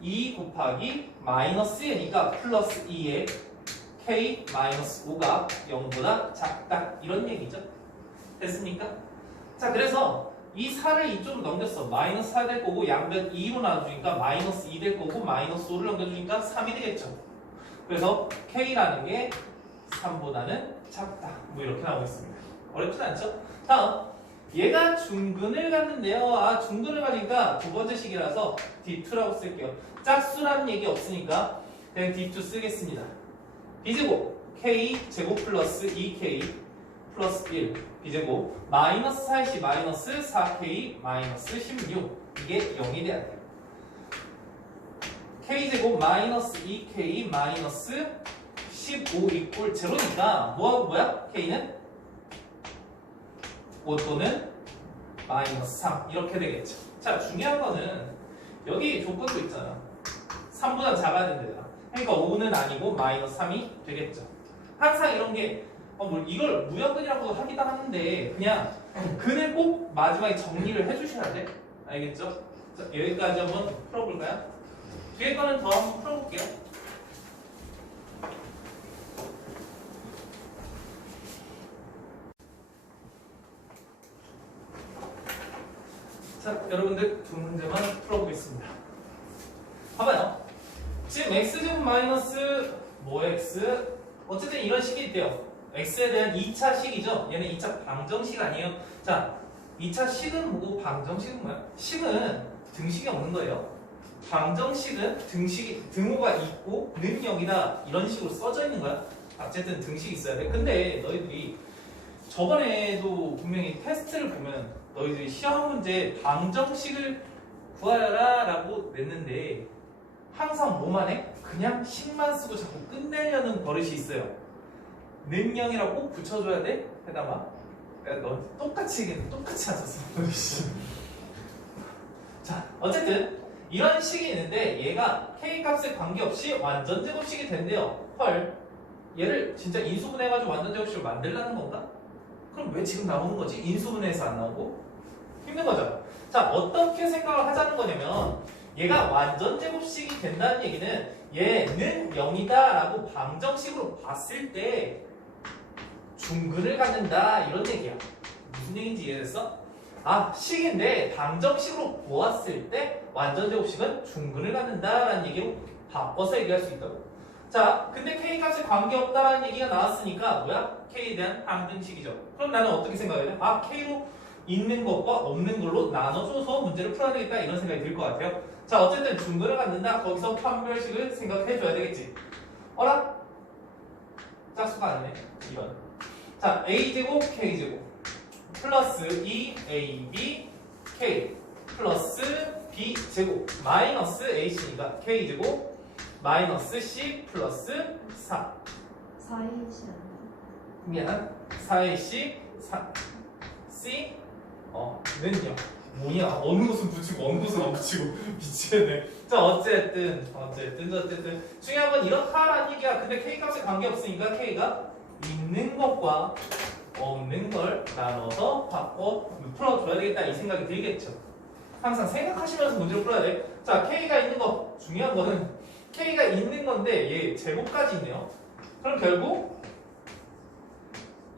2 곱하기 마이너스 A니까 플러스 2에 K 마이너스 5가 0보다 작다 이런 얘기죠. 됐습니까? 자, 그래서 이 4를 이쪽으로 넘겼어. 마이너스 4 될 거고 양변 2로 나눠주니까 마이너스 2 될 거고 마이너스 5를 넘겨주니까 3이 되겠죠. 그래서 K라는 게 3보다는 작다. 뭐 이렇게 나오겠습니다. 어렵진 않죠? 다음 얘가 중근을 갖는데요. 아, 중근을 가니까 두 번째 식이라서 D2라고 쓸게요. 짝수라는 얘기 없으니까 그냥 D2 쓰겠습니다. B제곱 K 제곱 플러스 2K 플러스 1 B제곱 마이너스 4AC 마이너스 4K 마이너스 16 이게 0이 돼야 돼요. K제곱 마이너스 2K 마이너스 15 이꼴 제로니까 뭐하고 뭐야? K는 5 또는 마이너스 3 이렇게 되겠죠. 자, 중요한 거는 여기 조건도 있잖아. 3보다 작아야 된다. 그러니까 5는 아니고 마이너스 3이 되겠죠. 항상 이런 게 뭐 이걸 무형근이라고도 하기도 하는데 그냥 근을 꼭 마지막에 정리를 해주셔야 돼. 알겠죠? 자, 여기까지 한번 풀어볼까요? 뒤에 거는 더 한번 풀어볼게요. 자, 여러분들 두 문제만 풀어보겠습니다. 봐봐요. 지금 x제곱 마이너스 뭐 x 어쨌든 이런 식이 있대요. x에 대한 2차 식이죠. 얘는 2차 방정식 아니에요. 자, 2차 식은 뭐고 방정식은 뭐야? 식은 등식이 없는 거예요. 방정식은 등호가 있고 는 0이다 이런 식으로 써져 있는 거야. 어쨌든 등식이 있어야 돼. 근데 너희들이 저번에도 분명히 테스트를 보면 너희들이 시험 문제 방정식을 구하라 라고 냈는데 항상 뭐만 해? 그냥 식만 쓰고 자꾸 끝내려는 버릇이 있어요. 능령이라고 꼭 붙여줘야 돼? 해담아. 너 똑같이 하셨어. 자, 어쨌든 이런 식이 있는데 얘가 k 값에 관계없이 완전 제곱식이 된대요. 헐, 얘를 진짜 인수분해해가지고 완전 제곱식을 만들라는 건가? 그럼 왜 지금 나오는 거지? 인수분해해서 안 나오고? 힘든 거죠. 자, 어떻게 생각을 하자는 거냐면 얘가 완전 제곱식이 된다는 얘기는 얘는 0이다 라고 방정식으로 봤을 때 중근을 갖는다 이런 얘기야. 무슨 얘기인지 이해됐어? 아, 식인데 방정식으로 보았을 때 완전 제곱식은 중근을 갖는다라는 얘기로 바꿔서 얘기할 수 있다고. 자, 근데 k 값에 관계없다라는 얘기가 나왔으니까 뭐야? k에 대한 방정식이죠. 그럼 나는 어떻게 생각해야 돼? 아, k로 있는 것과 없는 걸로 나눠줘서 문제를 풀어야 되겠다 이런 생각이 들 것 같아요. 자, 어쨌든 중근을 갖는다. 거기서 판별식을 생각해줘야 되겠지. 어라? 짝수가 아니네. 이런. 자, a제곱 k제곱 플러스 2ab k 플러스 b제곱 마이너스 ac니까 k제곱 마이너스 c 플러스 4 4이시 미안 4ac 4 c 는요 뭐냐 어느 곳은 붙이고 어느 곳은 안 붙이고 미치겠네. 자, 어쨌든 중요한 건 이렇다라는 얘기야. 근데 k 값에 관계없으니까 k가 있는 것과 없는 걸 나눠서 바꿔 풀어줘야 되겠다 이 생각이 들겠죠. 항상 생각하시면서 문제를 풀어야 돼. 자, K가 있는 거 중요한 거는 K가 있는 건데 얘 제곱까지 있네요. 그럼 결국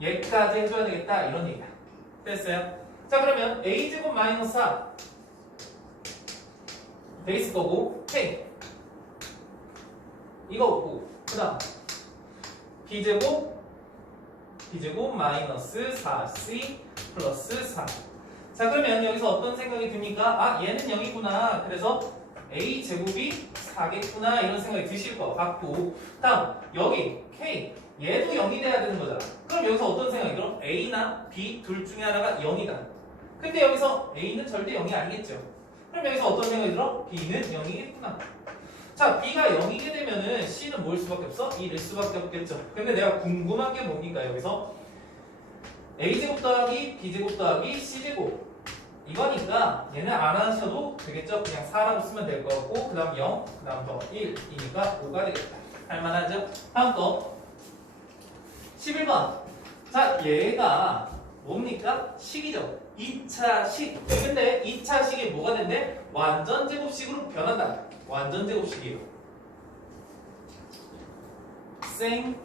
얘까지 해줘야 되겠다 이런 얘기야. 됐어요? 자, 그러면 A제곱 마이너스 4 돼 있을 거고 K 이거 없고 그 다음 B제곱 마이너스 4c 플러스 4. 자, 그러면 여기서 어떤 생각이 듭니까? 아, 얘는 0이구나. 그래서 a제곱이 4겠구나 이런 생각이 드실 것 같고, 다음 여기 k 얘도 0이 돼야 되는 거잖아. 그럼 여기서 어떤 생각이 들어? a나 b 둘 중에 하나가 0이다. 근데 여기서 a는 절대 0이 아니겠죠. 그럼 여기서 어떤 생각이 들어? b는 0이겠구나. 자, b가 0이게 되면은 c는 뭐일 수밖에 없어? 1일 수밖에 없겠죠. 근데 내가 궁금한 게 뭡니까? 여기서 a제곱 더하기 b제곱 더하기 c제곱 이거니까 얘는 안 하셔도 되겠죠? 그냥 4라고 쓰면 될 것 같고 그 다음 0, 그 다음 더 1이니까 5가 되겠다. 할만하죠? 다음 거 11번. 자, 얘가 뭡니까? 식이죠. 2차 식. 근데 2차 식이 뭐가 된대? 완전 제곱식으로 변한다. 완전 제곱식이에요. same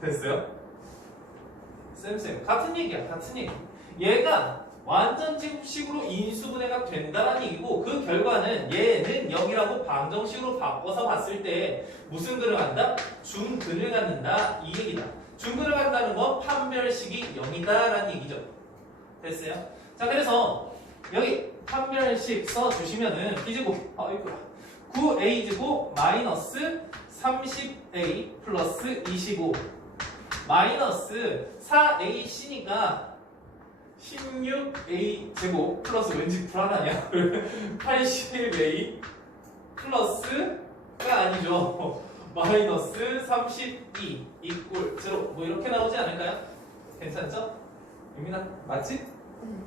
됐어요? same 같은 얘기야. 같은 얘기. 얘가 완전 제곱식으로 인수분해가 된다는 얘기고 그 결과는 얘는 0이라고 방정식으로 바꿔서 봤을 때 무슨 근을 갖는다? 중근을 갖는다 이 얘기다. 중근을 갖는다는 건 판별식이 0이다 라는 얘기죠. 됐어요? 자, 그래서 여기 판별식 써주시면은 b제곱, 아이고야. 9a제곱 마이너스 30a 플러스 25 마이너스 4ac니까 16a 제곱 플러스 왠지 불안하냐? 80a 플러스가 아니죠. 마이너스 32 이꼴 0 뭐 이렇게 나오지 않을까요? 괜찮죠? 유민아 맞지?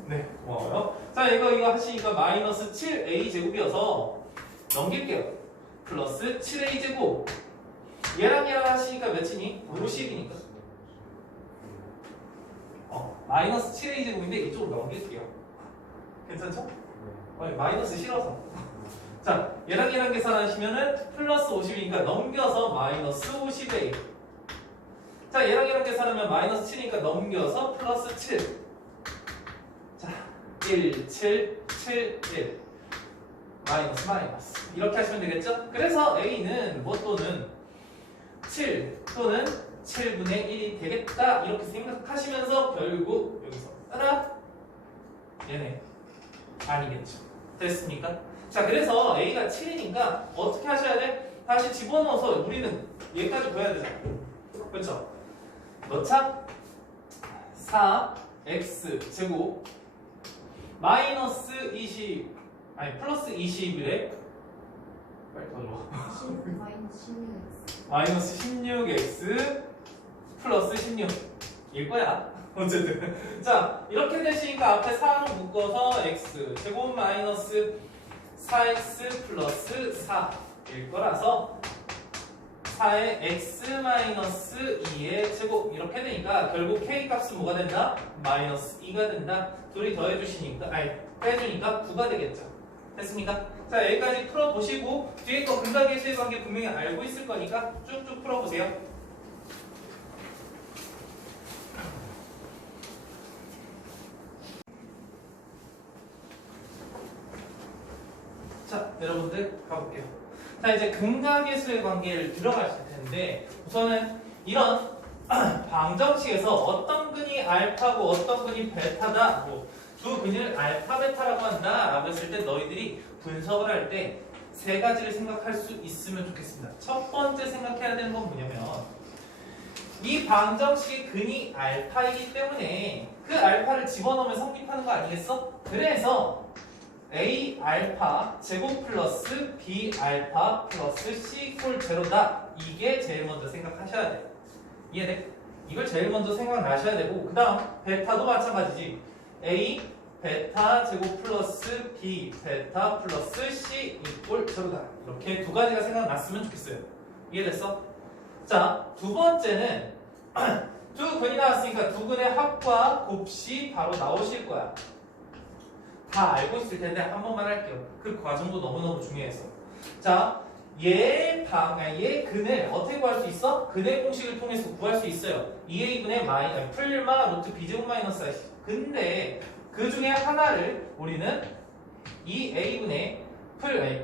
네, 고마워요. 자, 이거 하시니까 마이너스 7a 제곱이어서 넘길게요. 플러스 7a 제곱. 얘랑 하시니까 몇이니? 50이니까. 마이너스 7a 제곱인데 이쪽으로 넘길게요. 괜찮죠? 마이너스 싫어서. 자, 얘랑 계산하시면은 플러스 50이니까 넘겨서 마이너스 50a. 자, 얘랑 계산하면 마이너스 7이니까 넘겨서 플러스 7. 자, 1, 7, 7, 1. 마이너스. 이렇게 하시면 되겠죠? 그래서 a는 뭐 또는 7 또는 7분의 1이 되겠다. 이렇게 생각하시면서 결국 여기서 따라 얘네 아니겠죠. 됐습니까? 자, 그래서 a가 7이니까 어떻게 하셔야 돼? 다시 집어넣어서 우리는 얘까지 보여야 되잖아. 그렇죠? 넣자. 4x 제곱 마이너스 20 아니 플러스 20이래. 빨리 더 넣어. 마이너스 16x 플러스 16 일 거야. 어쨌든 자, 이렇게 되시니까 앞에 4로 묶어서 x 제곱 마이너스 4x 플러스 4일 거라서 4의 x 마이너스 2의 제곱 이렇게 되니까 결국 k 값은 뭐가 된다? 마이너스 2가 된다. 둘이 더해주시니까 아니 빼주니까 9가 되겠죠. 됐습니까? 자, 여기까지 풀어보시고 뒤에 거 근각계수의 관계 분명히 알고 있을 거니까 쭉쭉 풀어보세요. 자, 여러분들 가볼게요. 자, 이제 근각계수의 관계를 들어가실 텐데 우선은 이런 방정식에서 어떤 근이 알파고 어떤 근이 베타다 두 근을 알파 베타라고 한다 라고 했을 때 너희들이 분석을 할 때 세 가지를 생각할 수 있으면 좋겠습니다. 첫 번째 생각해야 되는 건 뭐냐면 이 방정식의 근이 알파이기 때문에 그 알파를 집어넣으면 성립하는 거 아니겠어? 그래서 a 알파 제곱 플러스 b 알파 플러스 c 꼴 제로다. 이게 제일 먼저 생각하셔야 돼. 이해돼? 이걸 제일 먼저 생각나셔야 되고 그 다음 베타도 마찬가지지. a 베타 제곱 플러스 b 베타 플러스 c 이꼴 제로다. 이렇게 두 가지가 생각났으면 좋겠어요. 이해됐어? 자, 두 번째는 두 근이 나왔으니까 두 근의 합과 곱시 바로 나오실 거야. 다 알고 있을 텐데 한 번만 할게요. 그 과정도 너무너무 중요해서. 자, 얘 근을 어떻게 구할 수 있어? 근의 공식을 통해서 구할 수 있어요. 2a분의 풀마 루트 b제곱 마이너스 4c. 근데 그 중에 하나를 우리는 2a분의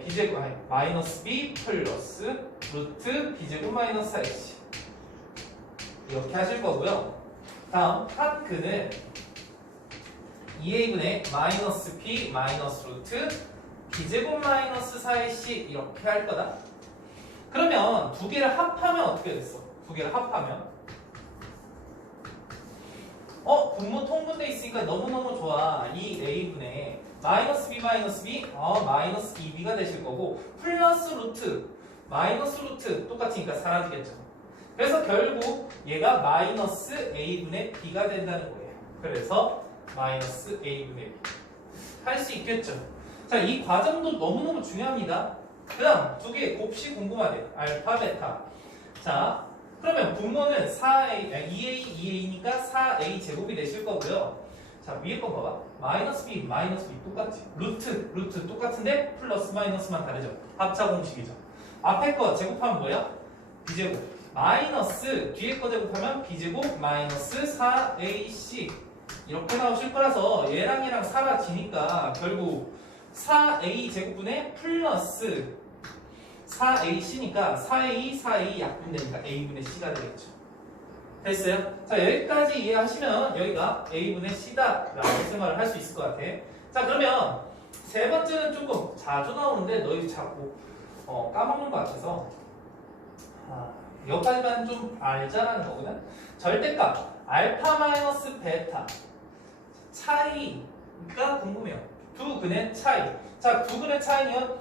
b제곱 마이너스 b 플러스 루트 b제곱 마이너스 4c 이렇게 하실 거고요. 다음 한 근을 2a분의 마이너스 b 마이너스 루트 b제곱 마이너스 4ac 이렇게 할 거다. 그러면 두 개를 합하면 어떻게 됐어? 두 개를 합하면 분모 통분돼 있으니까 너무너무 좋아. 2a분의 마이너스 b 마이너스 b 마이너스 2b가 되실 거고 플러스 루트 마이너스 루트 똑같으니까 사라지겠죠. 그래서 결국 얘가 마이너스 a분의 b가 된다는 거예요. 그래서 마이너스 a분의 b 할 수 있겠죠. 자, 이 과정도 너무너무 중요합니다. 그 다음 두 개의 곱식 궁금하대. 알파 베타. 자, 그러면 분모는 2a니까 4a 제곱이 되실 거고요. 자, 위에 거 봐봐. 마이너스 b 똑같지. 루트 똑같은데 플러스 마이너스만 다르죠. 합차 공식이죠. 앞에 거 제곱하면 뭐야? b제곱. 마이너스 뒤에 거 제곱하면 b제곱 마이너스 4ac 이렇게 나오실 거라서 얘랑 사라지니까 결국 4a 제곱분의 플러스 4ac니까 4a 약분되니까 a분의 c가 되겠죠. 됐어요? 자, 여기까지 이해하시면 여기가 A분의 C다라고 생각을 할 수 있을 것 같아. 자, 그러면 세 번째는 조금 자주 나오는데 너희 자꾸 까먹는 것 같아서 여기까지만 좀 알자라는 거거든. 절대값 알파 마이너스 베타 차이가 궁금해요. 두 근의 차이. 자, 두 근의 차이면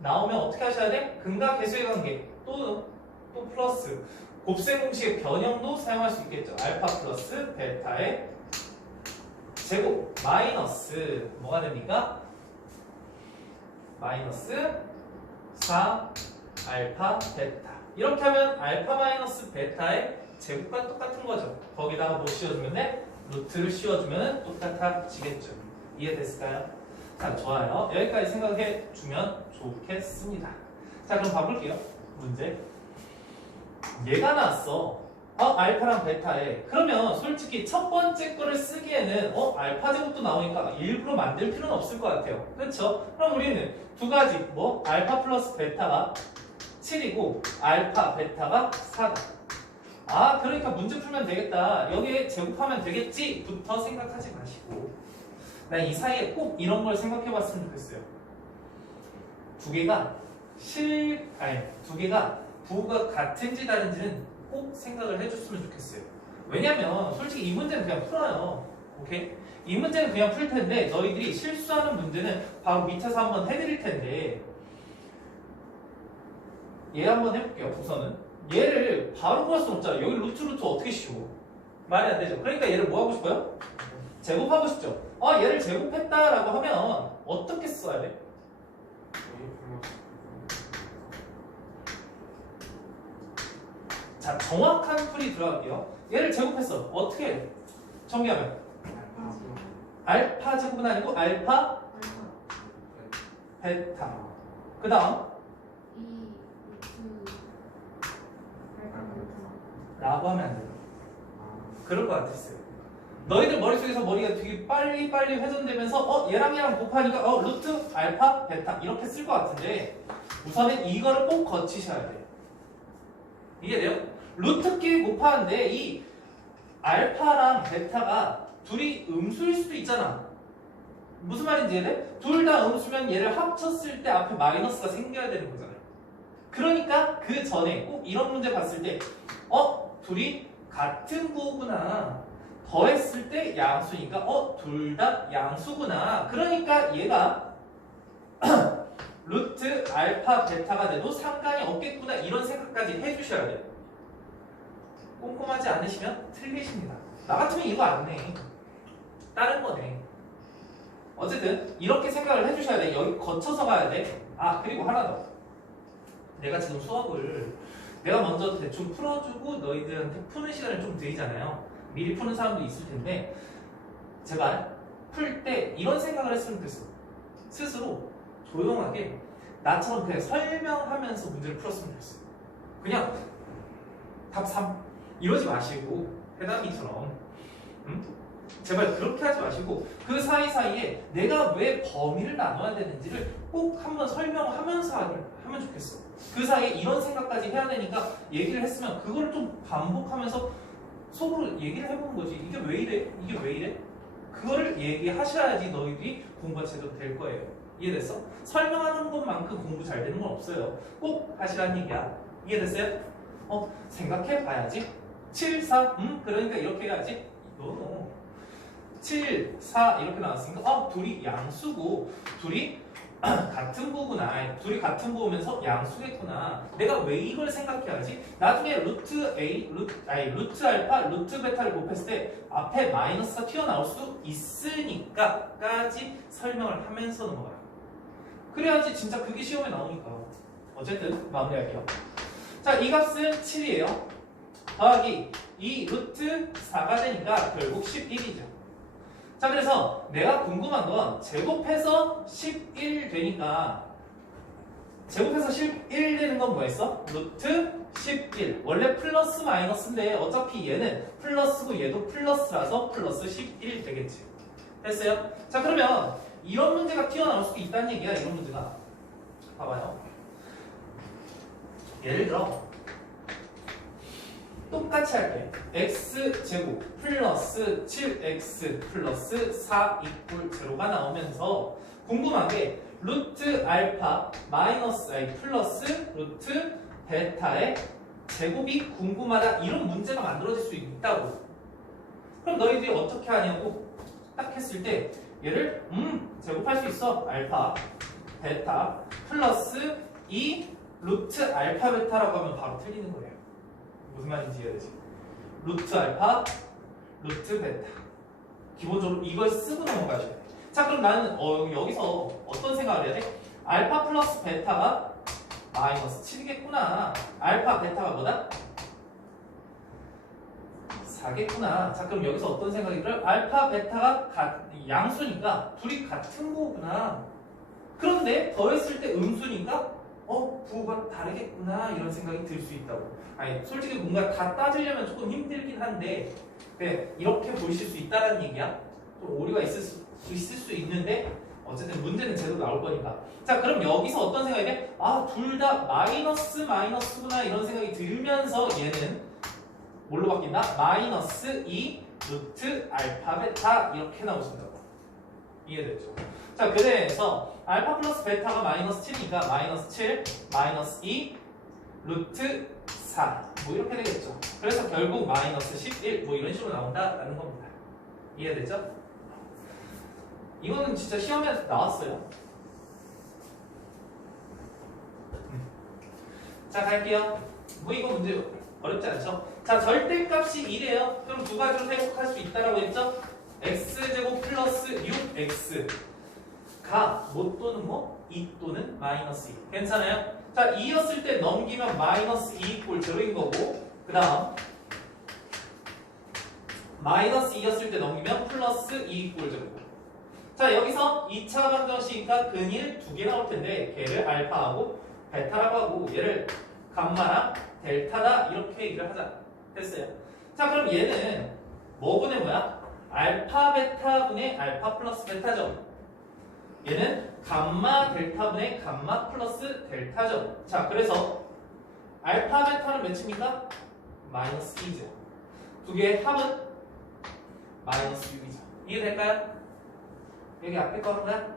나오면 어떻게 하셔야 돼? 근과 계수의 관계 또 플러스 곱셈 공식의 변형도 사용할 수 있겠죠. 알파 플러스 베타의 제곱 마이너스 뭐가 됩니까? 마이너스 4 알파 베타. 이렇게 하면 알파 마이너스 베타의 제곱과 똑같은 거죠. 거기다가 뭐 씌워주면 돼? 루트를 씌워주면 똑같아지겠죠. 이해됐을까요? 자, 좋아요. 여기까지 생각해 주면 좋겠습니다. 자, 그럼 봐볼게요. 문제. 얘가 나왔어. 알파랑 베타에. 그러면 솔직히 첫 번째 거를 쓰기에는 알파 제곱도 나오니까 일부러 만들 필요는 없을 것 같아요. 그렇죠? 그럼 우리는 두 가지 알파 플러스 베타가 7이고 알파 베타가 4다. 그러니까 문제 풀면 되겠다. 여기에 제곱하면 되겠지? 부터 생각하지 마시고 난 이 사이에 꼭 이런 걸 생각해 봤으면 좋겠어요. 두 개가 부호가 같은지 다른지는 꼭 생각을 해줬으면 좋겠어요. 왜냐면 솔직히 이 문제는 그냥 풀어요. 오케이? 이 문제는 그냥 풀 텐데 너희들이 실수하는 문제는 바로 밑에서 한번 해드릴 텐데 얘 한번 해볼게요. 우선은 얘를 바로 구할 수는 없잖아. 여기 루트 어떻게 씌워? 말이 안 되죠. 그러니까 얘를 뭐 하고 싶어요? 제곱하고 싶죠. 얘를 제곱했다라고 하면 어떻게 써야 돼? 자, 정확한 풀이 들어갈게요. 얘를 제곱했어. 어떻게 해? 정리하면 알파 제곱은 아니고 알파 베타. 그 다음 라고 하면 안 돼요. 그럴 것 같았어요. 너희들 머릿속에서 머리가 되게 빨리 회전되면서 얘랑 곱하니까 루트 알파 베타 이렇게 쓸 것 같은데 우선은 이거를 꼭 거치셔야 돼요. 이해돼요? 루트끼리 곱하는데 이 알파랑 베타가 둘이 음수일 수도 있잖아. 무슨 말인지 이해돼? 둘 다 음수면 얘를 합쳤을 때 앞에 마이너스가 생겨야 되는 거잖아요. 그러니까 그 전에 꼭 이런 문제 봤을 때 둘이 같은 부호구나. 더했을 때 양수니까 둘 다 양수구나. 그러니까 얘가 루트 알파 베타가 돼도 상관이 없겠구나. 이런 생각까지 해주셔야 돼요. 꼼꼼하지 않으시면 틀리십니다. 나 같으면 이거 안 내. 다른 거네. 어쨌든 이렇게 생각을 해주셔야 돼. 여기 거쳐서 가야 돼. 그리고 하나 더. 내가 지금 수업을 내가 먼저 대충 풀어주고 너희들한테 푸는 시간을 좀 드리잖아요. 미리 푸는 사람도 있을 텐데 제발 풀 때 이런 생각을 했으면 좋겠어. 스스로 조용하게 나처럼 그냥 설명하면서 문제를 풀었으면 좋겠어. 그냥 답 3 이러지 마시고 해담이처럼 제발 그렇게 하지 마시고 그 사이사이에 내가 왜 범위를 나눠야 되는지를 꼭 한번 설명하면서 하면 좋겠어. 그 사이에 이런 생각까지 해야 되니까 얘기를 했으면 그걸 좀 반복하면서 속으로 얘기를 해보는 거지. 이게 왜 이래? 이게 왜 이래? 그거를 얘기하셔야지 너희들이 공부가 제대로 될 거예요. 이해됐어? 설명하는 것만큼 공부 잘 되는 건 없어요. 꼭 하시라는 얘기야. 이해됐어요? 생각해 봐야지. 7, 4, 그러니까 이렇게 해야지. 7, 4 이렇게 나왔으니까 둘이 양수고 둘이 같은 부구나. 둘이 같은 부면서 양수겠구나. 내가 왜 이걸 생각해야지? 나중에 루트 알파, 루트 베타를 곱했을 때 앞에 마이너스가 튀어나올 수 있으니까까지 설명을 하면서 넘어가요. 그래야지 진짜 그게 시험에 나오니까. 어쨌든 마무리할게요. 자, 이 값은 7이에요. 더하기 이 루트 4가 되니까 결국 11이죠. 자, 그래서 내가 궁금한 건 제곱해서 11 되니까 제곱해서 11 되는 건 뭐였어? 루트 11. 원래 플러스 마이너스인데 어차피 얘는 플러스고 얘도 플러스라서 플러스 11 되겠지. 됐어요? 자, 그러면 이런 문제가 튀어나올 수도 있다는 얘기야. 이런 문제가. 봐봐요. 예를 들어 똑같이 할게. x제곱 플러스 7x 플러스 4 이꼴 제로가 나오면서 궁금한 게 루트 알파 마이너스 플러스 루트 베타의 제곱이 궁금하다 이런 문제가 만들어질 수 있다고. 그럼 너희들이 어떻게 하냐고 딱 했을 때 얘를 제곱할 수 있어. 알파 베타 플러스 2 루트 알파 베타라고 하면 바로 틀리는 거예요. 무슨 말인지 이해되지? 루트 알파 루트 베타 기본적으로 이걸 쓰고 넘어가셔야 돼. 자 그럼 나는 여기서 어떤 생각을 해야 돼? 알파 플러스 베타가 마이너스 7이겠구나. 알파 베타가 뭐다? 4겠구나. 자 그럼 여기서 어떤 생각이 들어요? 알파 베타가 양수니까 둘이 같은 거구나. 그런데 더했을 때 음수니까 부호가 다르겠구나 이런 생각이 들 수 있다고. 아니 솔직히 뭔가 다 따지려면 조금 힘들긴 한데 이렇게 보이실 수 있다는 얘기야. 좀 오류가 있을 수 있는데 어쨌든 문제는 제대로 나올 거니까. 자 그럼 여기서 어떤 생각이 돼? 둘 다 마이너스구나 이런 생각이 들면서 얘는 뭘로 바뀐다? 마이너스 2 루트 알파 베타 이렇게 나오신다고. 이해됐죠? 자 그래서 알파 플러스 베타가 마이너스 7이니까 마이너스 7 마이너스 2 루트 4 뭐 이렇게 되겠죠. 그래서 결국 마이너스 11 뭐 이런 식으로 나온다라는 겁니다. 이해됐죠? 이거는 진짜 시험에 나왔어요. 자 갈게요. 뭐 이거 문제 어렵지 않죠? 자 절대값이 2래요. 그럼 두 가지로 해석할 수 있다라고 했죠? x제곱 플러스 6x가 뭐 또는 뭐? 2 또는 마이너스 2 괜찮아요? 자 2였을 때 넘기면 마이너스 2 이꼴 제로인 거고 그 다음 마이너스 2였을 때 넘기면 플러스 2 이꼴 제로고. 자 여기서 2차 방정식이니까 근일 두 개 나올 텐데 걔를 알파하고 베타라고 하고 얘를 감마랑 델타다 이렇게 얘기를 하자 됐어요. 자 그럼 얘는 뭐분의 뭐야? 알파 베타분의 알파 플러스 베타죠. 얘는 감마 델타분의 감마 플러스 델타죠. 자 그래서 알파 베타는 몇입니까? 마이너스 2죠. 두 개의 합은 마이너스 6이죠. 이해될까요? 여기 앞에 거 하나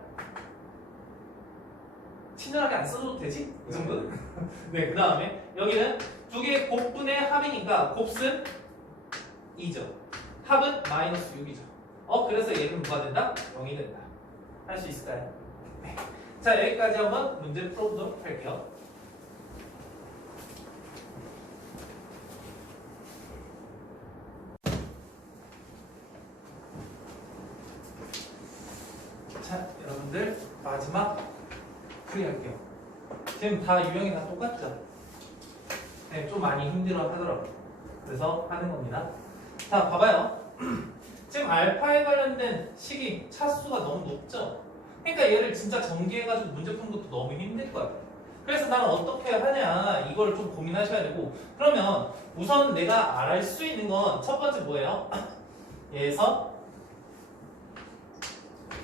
친절하게 안 써줘도 되지? 이 정도? 네, 그 다음에 여기는 두 개의 곱분의 합이니까 곱은 2죠. 합은 마이너스 6이죠. 그래서 얘는 뭐가 된다? 0이 된다. 할 수 있을까요? 네. 자, 여기까지 한번 문제 풀어보도록 할게요. 자, 여러분들 마지막 풀이할게요. 지금 다 유형이 다 똑같죠? 네, 좀 많이 힘들어 하더라고요. 그래서 하는 겁니다. 자, 봐봐요. 지금 알파에 관련된 식이 차수가 너무 높죠? 그러니까 얘를 진짜 전개해가지고 문제 푸는 것도 너무 힘들 것 같아요. 그래서 나는 어떻게 하냐 이거를 좀 고민하셔야 되고 그러면 우선 내가 알 수 있는 건 첫 번째 뭐예요? 얘에서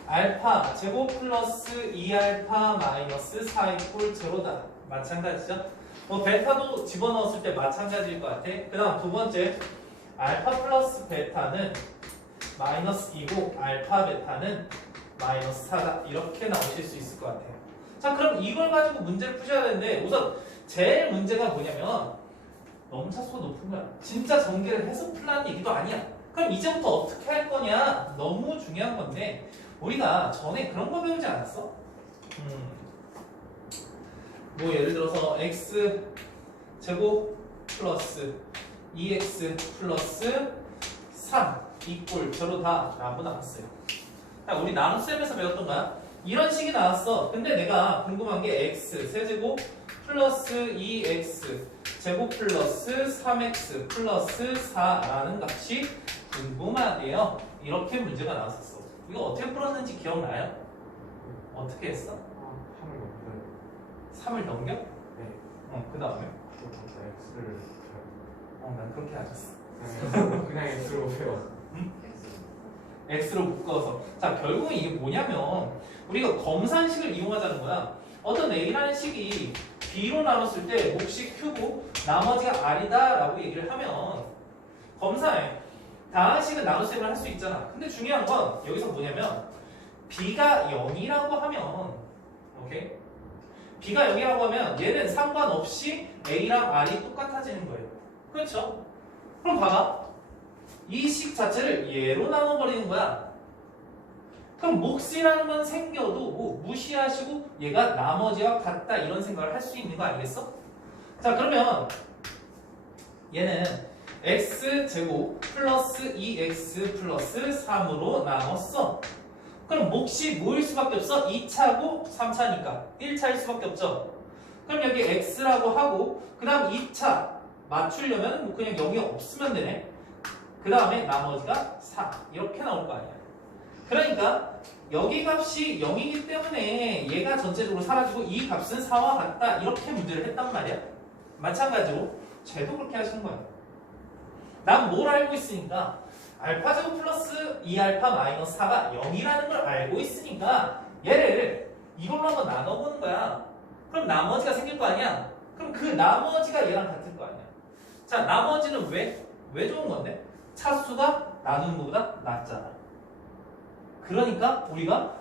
알파 제곱 플러스 2알파 마이너스 4 이꼴 제로다. 마찬가지죠? 뭐 베타도 집어넣었을 때 마찬가지일 것 같아. 그 다음 두 번째 알파 플러스 베타는 마이너스 2고 알파 베타는 마이너스 4다. 이렇게 나오실 수 있을 것 같아요. 자 그럼 이걸 가지고 문제를 푸셔야 되는데 우선 제일 문제가 뭐냐면 너무 차수가 높은 거야. 진짜 전개를 해서 풀라는 얘기도 아니야. 그럼 이제부터 어떻게 할 거냐 너무 중요한 건데 우리가 전에 그런 거 배우지 않았어? 뭐 예를 들어서 x 제곱 플러스 2x 플러스 3 이꼴 제로다 라고 나왔어요. 자, 우리 나눗셈에서 배웠던 거야. 이런 식이 나왔어. 근데 내가 궁금한 게 x 세제곱 플러스 2x 제곱 플러스 3x 플러스 4라는 값이 궁금하대요. 이렇게 문제가 나왔었어. 이거 어떻게 풀었는지 기억나요? 어떻게 했어? 3을 넘겨? 네. 그 다음에? X를 난 그렇게 하셨어. 그냥 X로 배워. X로 묶어서. 자, 결국은 이게 뭐냐면 우리가 검산식을 이용하자는 거야. 어떤 A라는 식이 B로 나눴을 때 몫이 Q고 나머지가 R이다 라고 얘기를 하면 검사해. 다항 식은 나눗셈을 할 수 있잖아. 근데 중요한 건 여기서 뭐냐면 B가 0이라고 하면 오케이? B가 0이라고 하면 얘는 상관없이 A랑 R이 똑같아지는 거예요. 그렇죠? 그럼 봐봐. 이 식 자체를 얘로 나눠버리는 거야. 그럼 몫이라는 건 생겨도 뭐 무시하시고 얘가 나머지와 같다 이런 생각을 할 수 있는 거 아니겠어? 자 그러면 얘는 x제곱 플러스 2x 플러스 3으로 나눴어. 그럼 몫이 뭐일 수밖에 없어? 2차고 3차니까 1차일 수밖에 없죠. 그럼 여기 x라고 하고 그 다음 2차 맞추려면 뭐 그냥 0이 없으면 되네. 그 다음에 나머지가 4 이렇게 나올 거 아니야. 그러니까 여기 값이 0이기 때문에 얘가 전체적으로 사라지고 이 값은 4와 같다 이렇게 문제를 했단 말이야. 마찬가지로 쟤도 그렇게 하시는 거야. 난 뭘 알고 있으니까 알파제곱 플러스 2알파 마이너스 4가 0이라는 걸 알고 있으니까 얘를 이걸로 한번 나눠보는 거야. 그럼 나머지가 생길 거 아니야. 그럼 그 나머지가 얘랑 같을 거 아니야. 자 나머지는 왜 좋은 건데? 차수가 나누는 것보다 낫잖아. 그러니까 우리가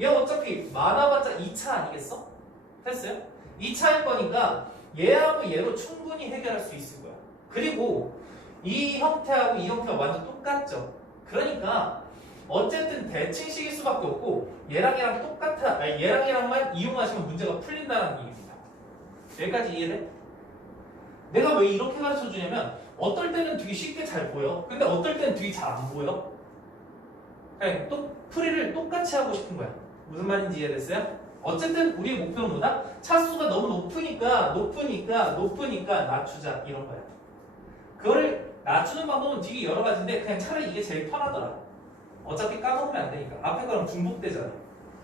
얘 어차피 많아봤자 2차 아니겠어? 됐어요? 2차일 거니까 얘하고 얘로 충분히 해결할 수 있을 거야. 그리고 이 형태하고 이 형태가 완전 똑같죠? 그러니까 어쨌든 대칭식일 수밖에 없고 얘랑 얘랑 똑같아. 아니, 얘랑 얘랑만 이용하시면 문제가 풀린다는 얘기입니다. 여기까지 이해돼? 내가 왜 이렇게 가르쳐 주냐면 어떨 때는 되게 쉽게 잘 보여. 근데 어떨 때는 되게 잘 안 보여. 그냥 풀이를 똑같이 하고 싶은 거야. 무슨 말인지 이해됐어요? 어쨌든 우리의 목표는 뭐다? 차수가 너무 높으니까 낮추자 이런 거야. 그거를 낮추는 방법은 되게 여러 가지인데 그냥 차라리 이게 제일 편하더라. 어차피 까먹으면 안 되니까. 앞에 거랑 중복되잖아.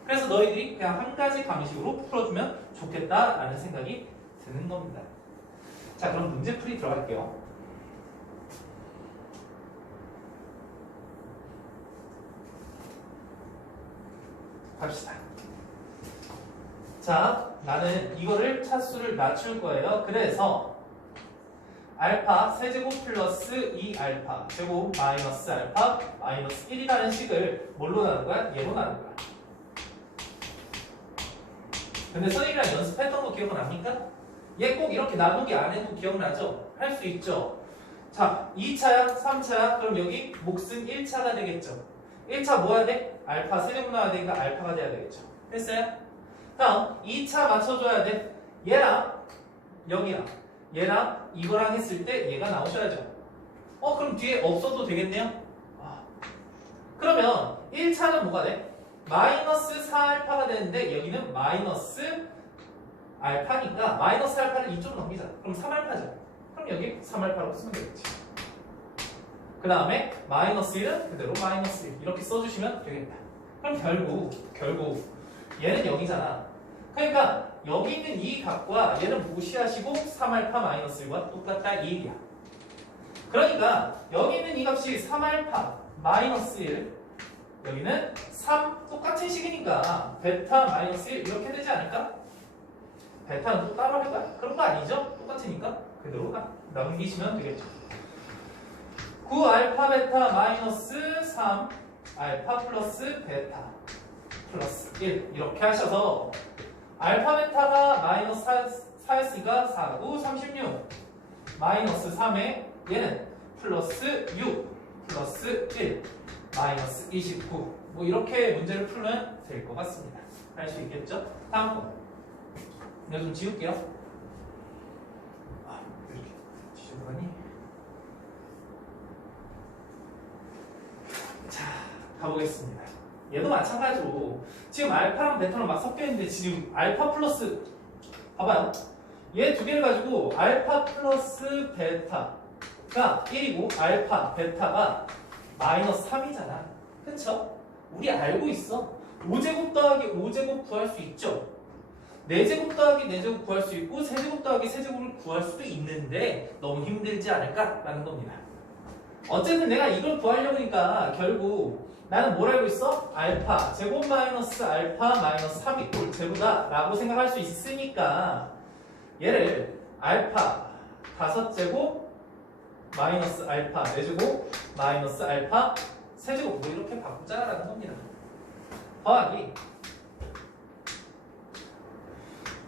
그래서 너희들이 그냥 한 가지 방식으로 풀어주면 좋겠다라는 생각이 드는 겁니다. 자 그럼 문제풀이 들어갈게요. 갑시다. 자, 나는 이거를 차수를 낮출 거예요. 그래서 알파 세제곱 플러스 2알파 제곱 마이너스 알파 마이너스 1이라는 식을 뭘로 나눈 거야? 얘로 나눈 거야. 근데 선생님이랑 연습했던 거 기억납니까? 얘 꼭 이렇게 나누기 안 해도 기억나죠? 할 수 있죠? 자, 2차야? 3차야? 그럼 여기 몫은 1차가 되겠죠? 1차 뭐 해야 돼? 알파 세제곱 나와야 되니까 알파가 돼야 되겠죠. 됐어요? 다음 2차 맞춰줘야 돼. 얘랑 여기랑 얘랑 이거랑 했을 때 얘가 나오셔야죠. 그럼 뒤에 없어도 되겠네요? 그러면 1차는 뭐가 돼? 마이너스 4알파가 되는데 여기는 마이너스 알파니까 마이너스 알파를 이쪽으로 넘기자. 그럼 3알파죠. 그럼 여기 3알파로 쓰면 되겠지. 그 다음에 마이너스 1은 그대로 마이너스 1 이렇게 써주시면 되겠다. 그럼 결국 얘는 0이잖아. 그러니까 여기 있는 이 값과 얘는 무시하시고 3알파 마이너스 1과 똑같다 이 얘기야. 그러니까 여기 있는 이 값이 3알파 마이너스 1 여기는 3 똑같은 식이니까 베타 마이너스 1 이렇게 되지 않을까? 베타는 또 따로 할 거야? 그런 거 아니죠? 똑같으니까 그대로 넘기시면 되겠죠. 9알파 베타 마이너스 3 알파 플러스 베타 플러스 1 이렇게 하셔서 알파 베타가 마이너스 4였으니까 4, 9, 36 마이너스 3에 얘는 플러스 6 플러스 1 마이너스 29 뭐 이렇게 문제를 풀면 될 것 같습니다. 할 수 있겠죠? 다음 거 이거 좀 지울게요. 이렇게 지워가니 자 가보겠습니다. 얘도 마찬가지로 지금 알파랑 베타랑 막 섞여있는데 지금 알파 플러스 봐봐요. 얘 두 개를 가지고 알파 플러스 베타가 1이고 알파 베타가 마이너스 3이잖아. 그쵸? 우리 알고 있어. 5제곱 더하기 5제곱 구할 수 있죠. 4제곱 더하기 4제곱 구할 수 있고 3제곱 더하기 3제곱을 구할 수도 있는데 너무 힘들지 않을까라는 겁니다. 어쨌든 내가 이걸 구하려고 하니까 결국 나는 뭘 알고 있어? 알파 제곱 마이너스 알파 마이너스 3 이꼴 제로다 라고 생각할 수 있으니까 얘를 알파 5제곱 마이너스 알파 4제곱 마이너스 알파 세제곱 뭐 이렇게 바꾸자라는 겁니다. 더하기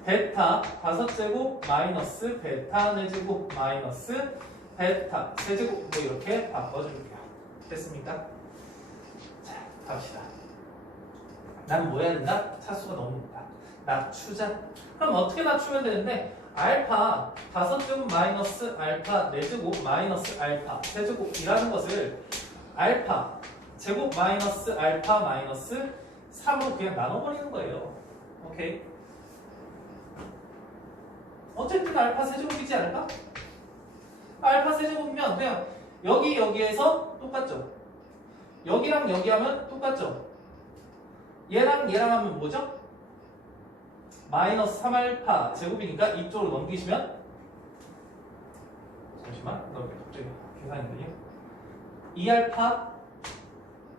베타 5제곱 마이너스 베타 4제곱 마이너스 베타 세제곱 뭐 이렇게 바꿔줄게요. 됐습니까? 자, 갑시다. 난 뭐 해야 된다? 차수가 너무 높다. 낮추자. 그럼 어떻게 낮추면 되는데 알파 5제곱 마이너스 알파 4제곱 마이너스 알파 세제곱이라는 것을 알파 제곱 마이너스 알파 마이너스 3으로 그냥 나눠버리는 거예요. 오케이? 어쨌든 알파 세제곱이지 않을까? 알파 세제곱이면 그냥 여기에서 똑같죠? 여기랑 여기 하면 똑같죠? 얘랑 하면 뭐죠? 마이너스 3알파 제곱이니까 이쪽으로 넘기시면 잠시만 나 갑자기 계산이 되냐? 2알파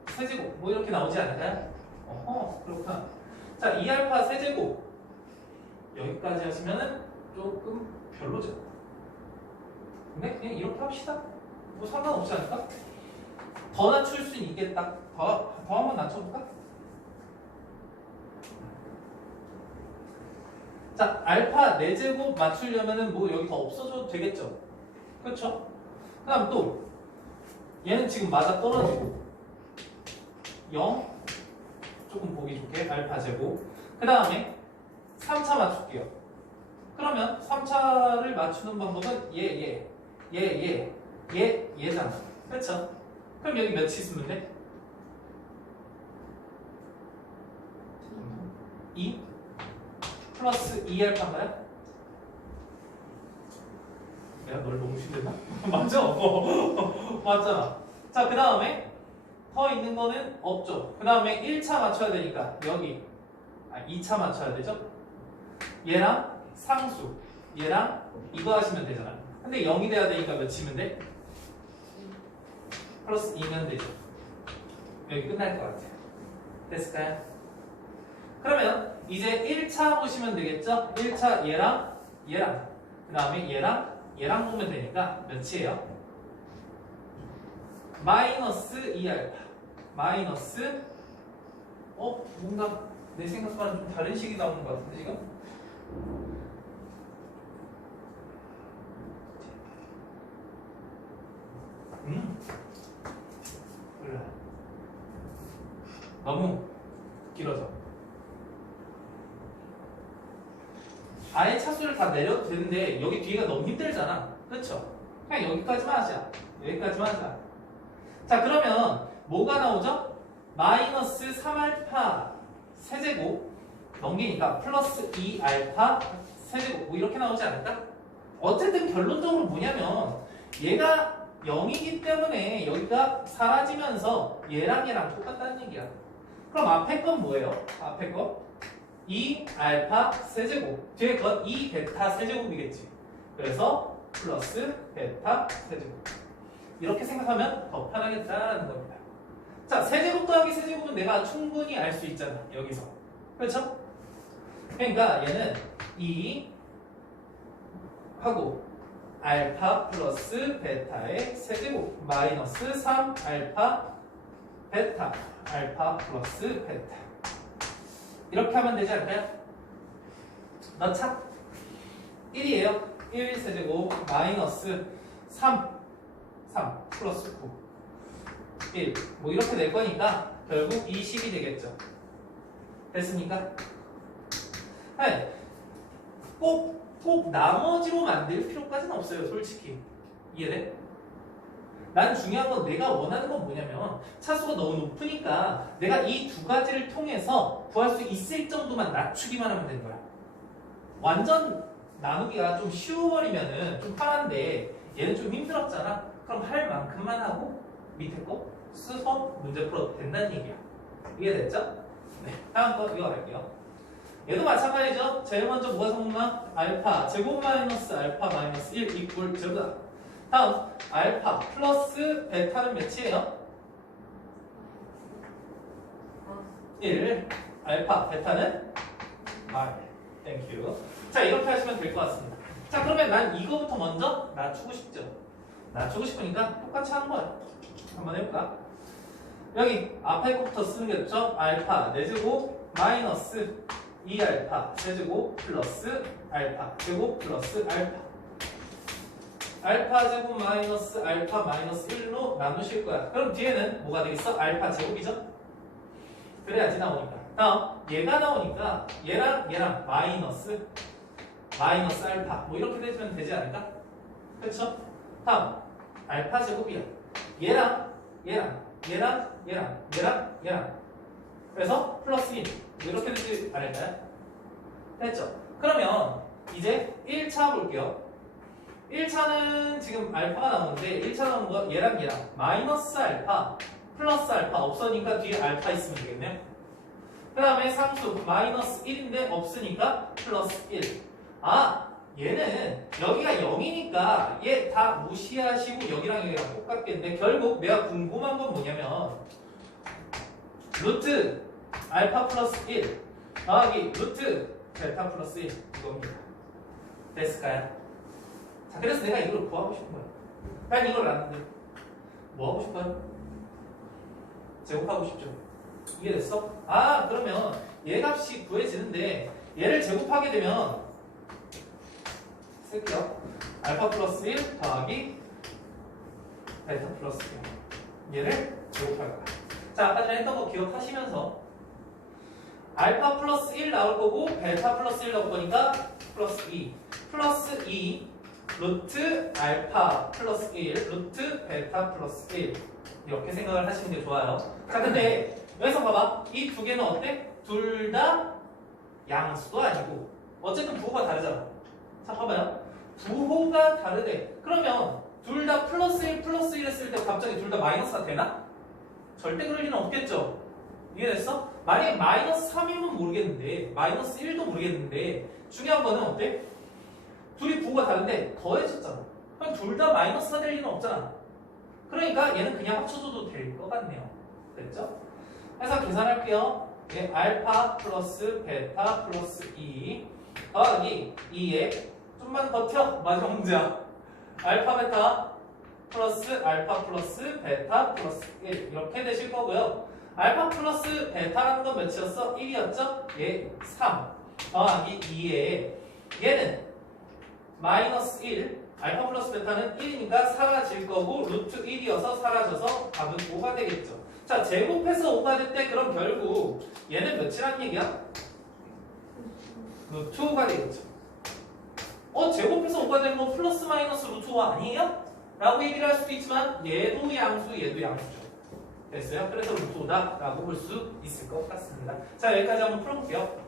세제곱 뭐 이렇게 나오지 않을까요? 어허 그렇구나. 자 2알파 세제곱 여기까지 하시면은 조금 별로죠. 근데 그냥 이렇게 합시다. 뭐 상관없지 않을까? 더 낮출 수 있겠다. 더 한번 낮춰볼까? 자, 알파 4제곱 맞추려면은 뭐 여기 더 없어져도 되겠죠? 그렇죠? 그 다음 또 얘는 지금 맞아 떨어지고 0 조금 보기 좋게 알파 제곱 그 다음에 3차 맞출게요. 그러면 3차를 맞추는 방법은 얘잖아. 그렇죠? 그럼 여기 몇이 있으면 돼? 2 플러스 2알파인가요? 내가 너를 너무 힘들나? 맞죠? 맞잖아. 자, 그 다음에 더 있는 거는 없죠. 그 다음에 1차 맞춰야 되니까 여기 2차 맞춰야 되죠? 얘랑 상수 얘랑 이거 하시면 되잖아. 근데 0이 돼야 되니까 몇이면 돼? 플러스 2면 되죠. 여기 끝날 것 같아요. 됐을까요? 그러면 이제 1차 보시면 되겠죠? 1차 얘랑 그 다음에 얘랑 보면 되니까 몇이에요? 마이너스 2알파 마이너스 뭔가 내 생각과는 좀 다른 식이 나오는 것 같은데 지금? 몰라. 너무 길어져. 아예 차수를 다 내려도 되는데 여기 뒤가 너무 힘들잖아. 그렇죠? 그냥 여기까지만 하자. 여기까지만 하자. 자 그러면 뭐가 나오죠? 마이너스 3알파 세제곱 넘기니까 플러스 2알파 세제곱 뭐 이렇게 나오지 않을까? 어쨌든 결론적으로 뭐냐면 얘가 0이기 때문에 여기가 사라지면서 얘랑 똑같다는 얘기야. 그럼 앞에 건 뭐예요? 앞에 거 2알파 세제곱 뒤에 건 2베타 세제곱이겠지. 그래서 플러스 베타 세제곱 이렇게 생각하면 더 편하겠다라는 겁니다. 자, 세제곱 더하기 세제곱은 내가 충분히 알 수 있잖아. 여기서. 그렇죠? 그러니까 얘는 2 하고 알파 플러스 베타의 세제곱 마이너스 3알파 베타 알파 플러스 베타 이렇게 하면 되지 않을까요? 넣자. 1이에요. 1 세제곱 마이너스 3 플러스 9 1 뭐 이렇게 될 거니까 결국 20이 되겠죠. 됐습니까? 네. 꼭 나머지로 만들 필요까지는 없어요. 솔직히 이해돼? 난 중요한 건 내가 원하는 건 뭐냐면 차수가 너무 높으니까 내가 이 두 가지를 통해서 구할 수 있을 정도만 낮추기만 하면 되는 거야. 완전 나누기가 좀 쉬워버리면은 좀 편한데 얘는 좀 힘들었잖아. 그럼 할 만큼만 하고 밑에 거 써서 문제 풀어도 된다는 얘기야. 이해됐죠? 네, 다음 거 이거 할게요. 얘도 마찬가지죠. 제일 먼저 뭐가 성공나? 알파 제곱 마이너스 알파 마이너스 1 이꼴 제로다. 다음 알파 플러스 베타는 몇이에요? 1. 알파 베타는 R. 땡큐. 자 이렇게 하시면 될 것 같습니다. 자 그러면 난 이거부터 먼저 낮추고 싶죠. 낮추고 싶으니까 똑같이 하는 거야. 한번 해볼까? 여기 앞에 거부터 쓰는 게 좋죠? 알파 4제곱 마이너스 2알파 세제곱 플러스 알파 제곱 플러스 알파 알파 제곱 마이너스 알파 마이너스 1로 나누실 거야. 그럼 뒤에는 뭐가 되겠어? 알파 제곱이죠? 그래야지 나오니까. 다음 얘가 나오니까 얘랑 마이너스 알파 뭐 이렇게 되면 되지 않을까? 그렇죠? 다음 알파 제곱이야. 얘랑 그래서 플러스 1 뭐 이렇게 되지 않을까요? 됐죠? 그러면 이제 1차 볼게요. 1차는 지금 알파가 나오는데 1차 나오는 거 얘랑 마이너스 알파 플러스 알파 없으니까 뒤에 알파 있으면 되겠네요. 그 다음에 상수 마이너스 1인데 없으니까 플러스 1. 아 얘는 여기가 0이니까 얘 다 무시하시고 여기랑 똑같겠는데 결국 내가 궁금한 건 뭐냐면 루트 알파 플러스 1 더하기 루트 베타 플러스 1 이겁니다. 됐을까요? 자 그래서 내가 이걸 구하고 싶은 거야. 난 이걸 알았는데 뭐 하고 싶어요? 제곱하고 싶죠. 이해됐어? 아 그러면 얘 값이 구해지는데 얘를 제곱하게 되면 쓸게요. 알파 플러스 1 더하기 베타 플러스 1 얘를 제곱할 거야. 자 아까 전에 했던 거 기억하시면서 알파 플러스 1 나올 거고 베타 플러스 1 나올 거니까 플러스 2 루트 알파 플러스 1 루트 베타 플러스 1 이렇게 생각을 하시는 게 좋아요. 자 근데 여기서 봐봐. 이 두 개는 어때? 둘 다 양수도 아니고 어쨌든 부호가 다르잖아. 자 봐봐요. 부호가 다르대. 그러면 둘 다 플러스 1 했을 때 갑자기 둘 다 마이너스가 되나? 절대 그럴 리는 없겠죠. 이해됐어? 만약에 마이너스 3이면 모르겠는데 마이너스 1도 모르겠는데 중요한 거는 어때? 둘이 부호가 다른데 더해졌잖아. 그럼 둘 다 마이너스가 될 리는 없잖아. 그러니까 얘는 그냥 합쳐줘도 될 것 같네요. 됐죠? 해서 계산할게요. 예, 알파 플러스 베타 플러스 2 더하기 2에 좀만 버텨. 마지막 문제야. 알파 베타 플러스 베타 플러스 1 이렇게 되실 거고요. 알파 플러스 베타라는 건 몇이었어? 1이었죠? 얘 3 더하기 2에 얘는 마이너스 1 알파 플러스 베타는 1이니까 사라질 거고 루트 1이어서 사라져서 답은 5가 되겠죠. 자 제곱해서 5가 됐대. 그럼 결국 얘는 몇이란 얘기야? 루트 5가 되겠죠. 제곱해서 5가 되는 건 플러스 마이너스 루트 5 아니에요? 라고 얘기를 할 수도 있지만 얘도 양수 얘도 양수죠. 됐어요? 그래서 루트 5다 라고 볼 수 있을 것 같습니다. 자 여기까지 한번 풀어볼게요.